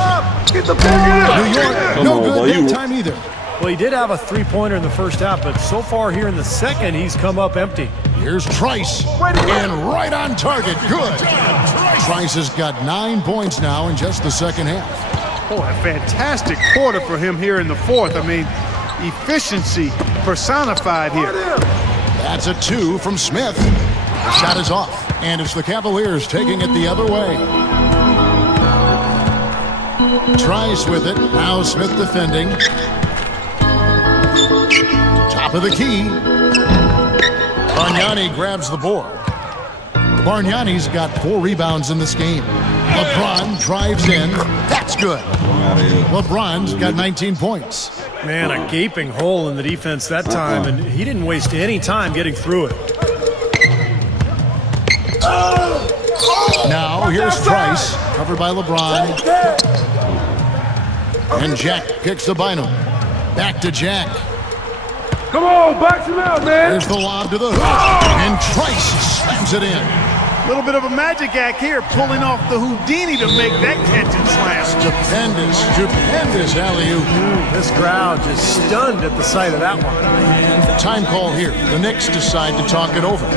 Get the ball. New York, no good that time either. Well, he did have a three-pointer in the first half, but so far here in the second, he's come up empty. Here's Trice, and right on target, good. Trice has got 9 points now in just the second half. Oh, a fantastic quarter for him here in the fourth. I mean, efficiency personified here. That's a 2 from Smith. The shot is off, and it's the Cavaliers taking it the other way. Trice with it, now Smith defending. Top of the key. Bargnani grabs the board. Bargnani's got 4 rebounds in this game. LeBron drives in. That's good. LeBron's got 19 points. Man, a gaping hole in the defense that time, and he didn't waste any time getting through it. Now here's Trice, covered by LeBron. And Jack kicks the Bynum. Back to Jack. Come on, box him out, man. There's the lob to the hoop. And Trice slams it in. A little bit of a magic act here, pulling off the Houdini to make that catch and slam. Stupendous alley-oop. This crowd just stunned at the sight of that one. Time call here. The Knicks decide to talk it over.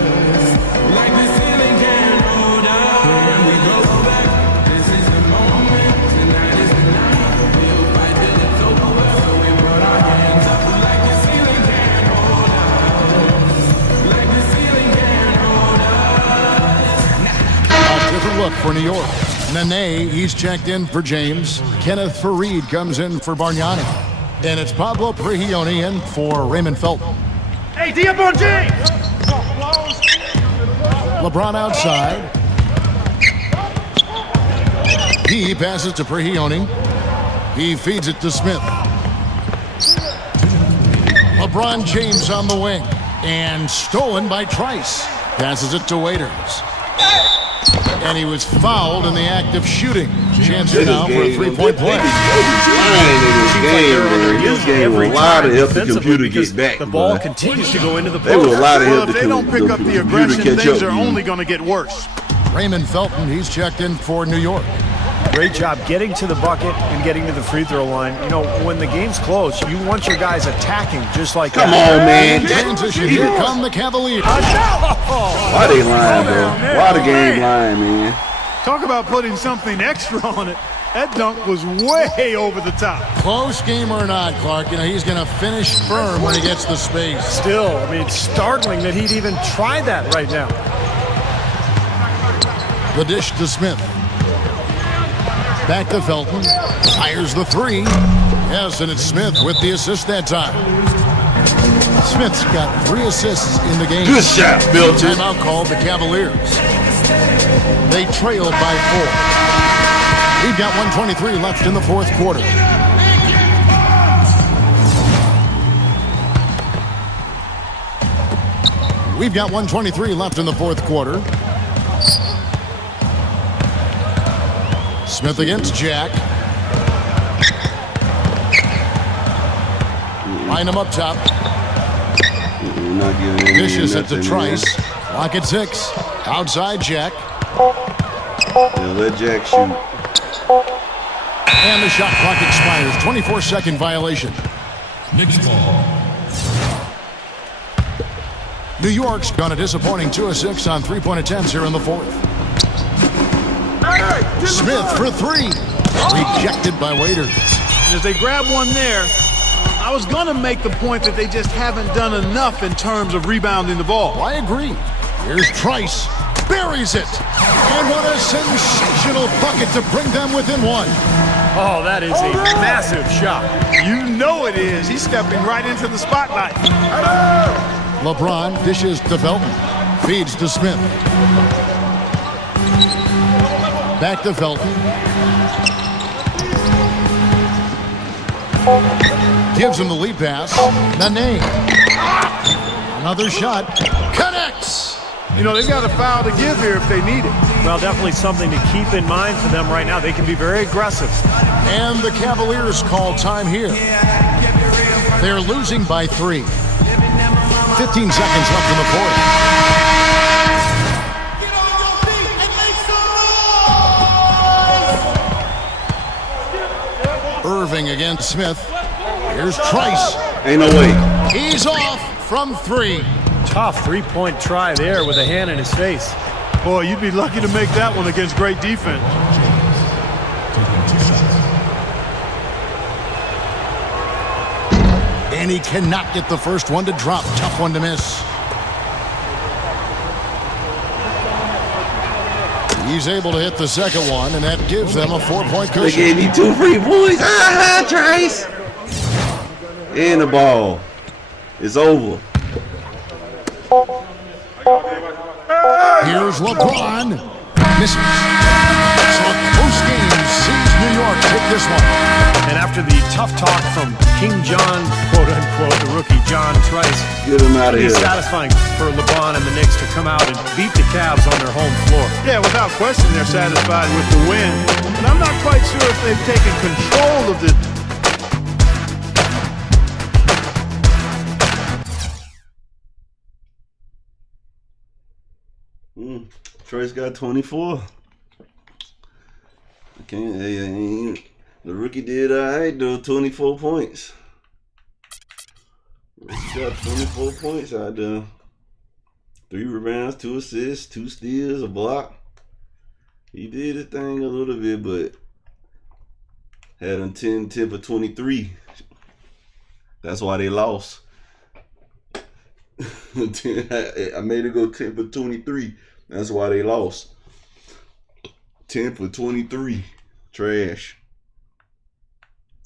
for New York. Nene, he's checked in for James. Kenneth Fareed comes in for Bargnani. And it's Pablo Prigioni in for Raymond Felton. Hey, D up on James! LeBron outside. He passes to Prigioni. He feeds it to Smith. LeBron James on the wing. And stolen by Trice. Passes it to Waiters. And he was fouled in the act of shooting. Chance now for a 3-point play. This game will allow to help the computer get back. The ball continues to go into the post. They will allow to help If they don't pick up the aggression, things are only going to get worse. Raymond Felton, he's checked in for New York. Great job getting to the bucket and getting to the free throw line. You know, when the game's close, you want your guys attacking just like Come that. on, man. Transition, here come the Cavaliers. Why they lying, bro? Why the game lying, man? Talk about putting something extra on it. That dunk was way over the top. Close game or not, Clark, you know, he's going to finish firm when he gets the space. Still, I mean, it's startling that he'd even try that right now. The dish to Smith. Back to Felton. Fires the three. Yes, and it's Smith with the assist that time. Smith's got 3 assists in the game. Good shot, Bill. Timeout called the Cavaliers. They trailed by 4. We've got 1:23 left in the fourth quarter. We've got 1:23 left in the fourth quarter. Smith against Jack. Line him up top. Dishes it to Trice. Clock at 6. Outside Jack. Yeah, let Jack shoot. And the shot clock expires. 24-second violation. Knicks ball. New York's gone a disappointing 2 of 6 on 3-point attempts here in the fourth. Smith for 3. Rejected by Waiters. As they grab one there, I was going to make the point that they just haven't done enough in terms of rebounding the ball. I agree. Here's Trice. Buries it. And what a sensational bucket to bring them within 1. Oh, that is a massive shot. You know it is. He's stepping right into the spotlight. LeBron dishes to Felton. Feeds to Smith. Back to Felton. Gives him the lead pass. Nene. Another shot. Connects. You know, they've got a foul to give here if they need it. Well, definitely something to keep in mind for them right now. They can be very aggressive. And the Cavaliers call time here. They're losing by 3. 15 seconds left in the fourth. Irving against Smith. Here's Trice. Ain't no way. He's off from 3. Tough 3-point try there with a hand in his face. Boy, you'd be lucky to make that one against great defense. And he cannot get the first one to drop. Tough one to miss. He's able to hit the second one, and that gives them a 4-point cushion. They gave me 2 free points. Trice. And the ball. It's over. Here's LeBron. Misses. So post-game sees New York take this one. And after the tough talk from King John, quote-unquote, the rookie John Trice, get him out of here. It's satisfying for LeBron and the Knicks to come out and beat the Cavs on their home floor. Yeah, without question, they're satisfied with the win. But I'm not quite sure if they've taken control of the... Trice got 24. I can't. The rookie did all right, though. 24 points. Rookie got 24 points out there. 3 rebounds, 2 assists, 2 steals, a block. He did his thing a little bit, but had him 10 for 23. That's why they lost. I made it go 10 for 23. That's why they lost. 10 for 23. Trash.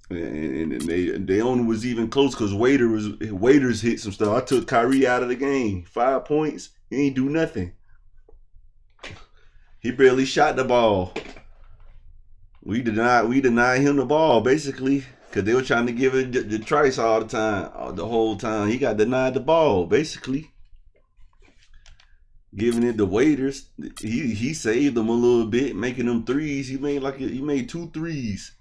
And they only was even close because Waiters hit some stuff. I took Kyrie out of the game. 5 points. He ain't do nothing. He barely shot the ball. We denied him the ball basically because they were trying to give it to Trice all the time, the whole time. He got denied the ball basically. Giving it to Waiters. He saved them a little bit, making them threes. He made 2 threes.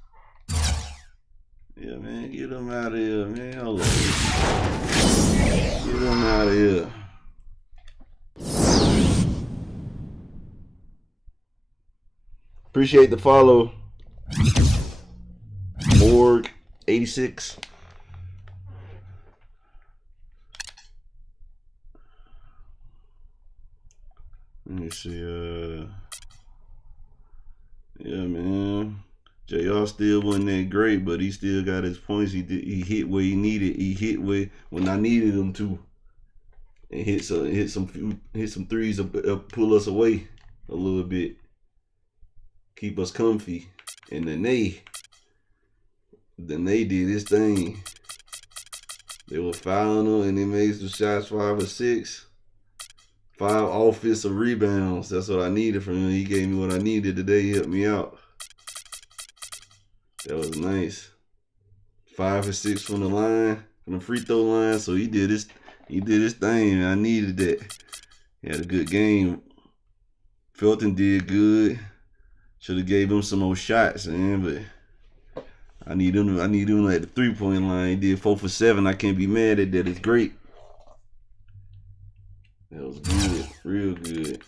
Yeah, man, get him out of here, man. Hold on. Get him out of here. Appreciate the follow. Morg 86. Let me see. Yeah, man. JR still wasn't that great, but he still got his points. He hit where he needed. He hit when I needed him to, and hit some threes up, pull us away a little bit, keep us comfy. And then they did this thing. They were fouling him, and they made some shots, 5 or 6. 5 offensive rebounds. That's what I needed from him. He gave me what I needed today. He helped me out. That was nice. 5 or 6 from the line, from the free throw line. So he did his thing. I needed that. He had a good game. Felton did good. Should have gave him some more shots, man. But I need him at the 3-point line. He did 4 for 7. I can't be mad at that. It's great. That was good, real good.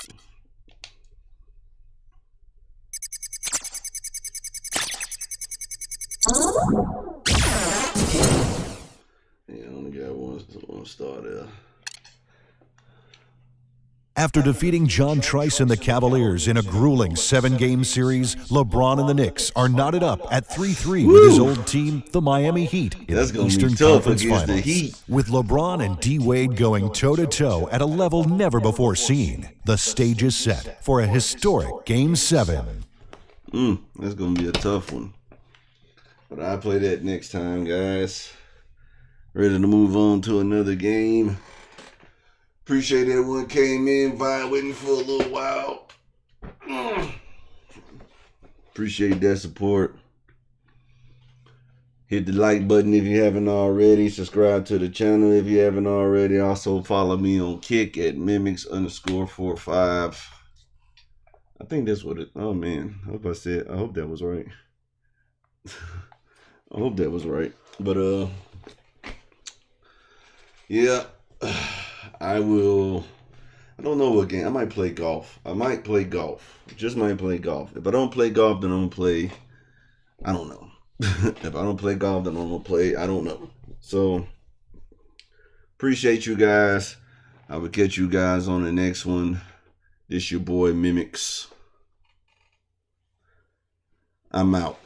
Yeah, I only got one star there. After defeating John Trice and the Cavaliers in a grueling 7-game series, LeBron and the Knicks are knotted up at 3-3 with his old team, the Miami Heat, in the Eastern Conference Finals. With LeBron and D-Wade going toe-to-toe at a level never before seen, the stage is set for a historic Game 7. That's going to be a tough one. But I'll play that next time, guys. Ready to move on to another game. Appreciate everyone came in, vibe with me for a little while. Appreciate that support. Hit the like button if you haven't already. Subscribe to the channel if you haven't already. Also follow me on Kick at MEMMIX_45. I think that's what it. Oh man, I hope that was right. I hope that was right. But yeah. I don't know what game. I might play golf. Just might play golf. If I don't play golf, then I'm going to play, I don't know. If I don't play golf, then I'm going to play, I don't know. So, appreciate you guys. I will catch you guys on the next one. This your boy MEMMIX. I'm out.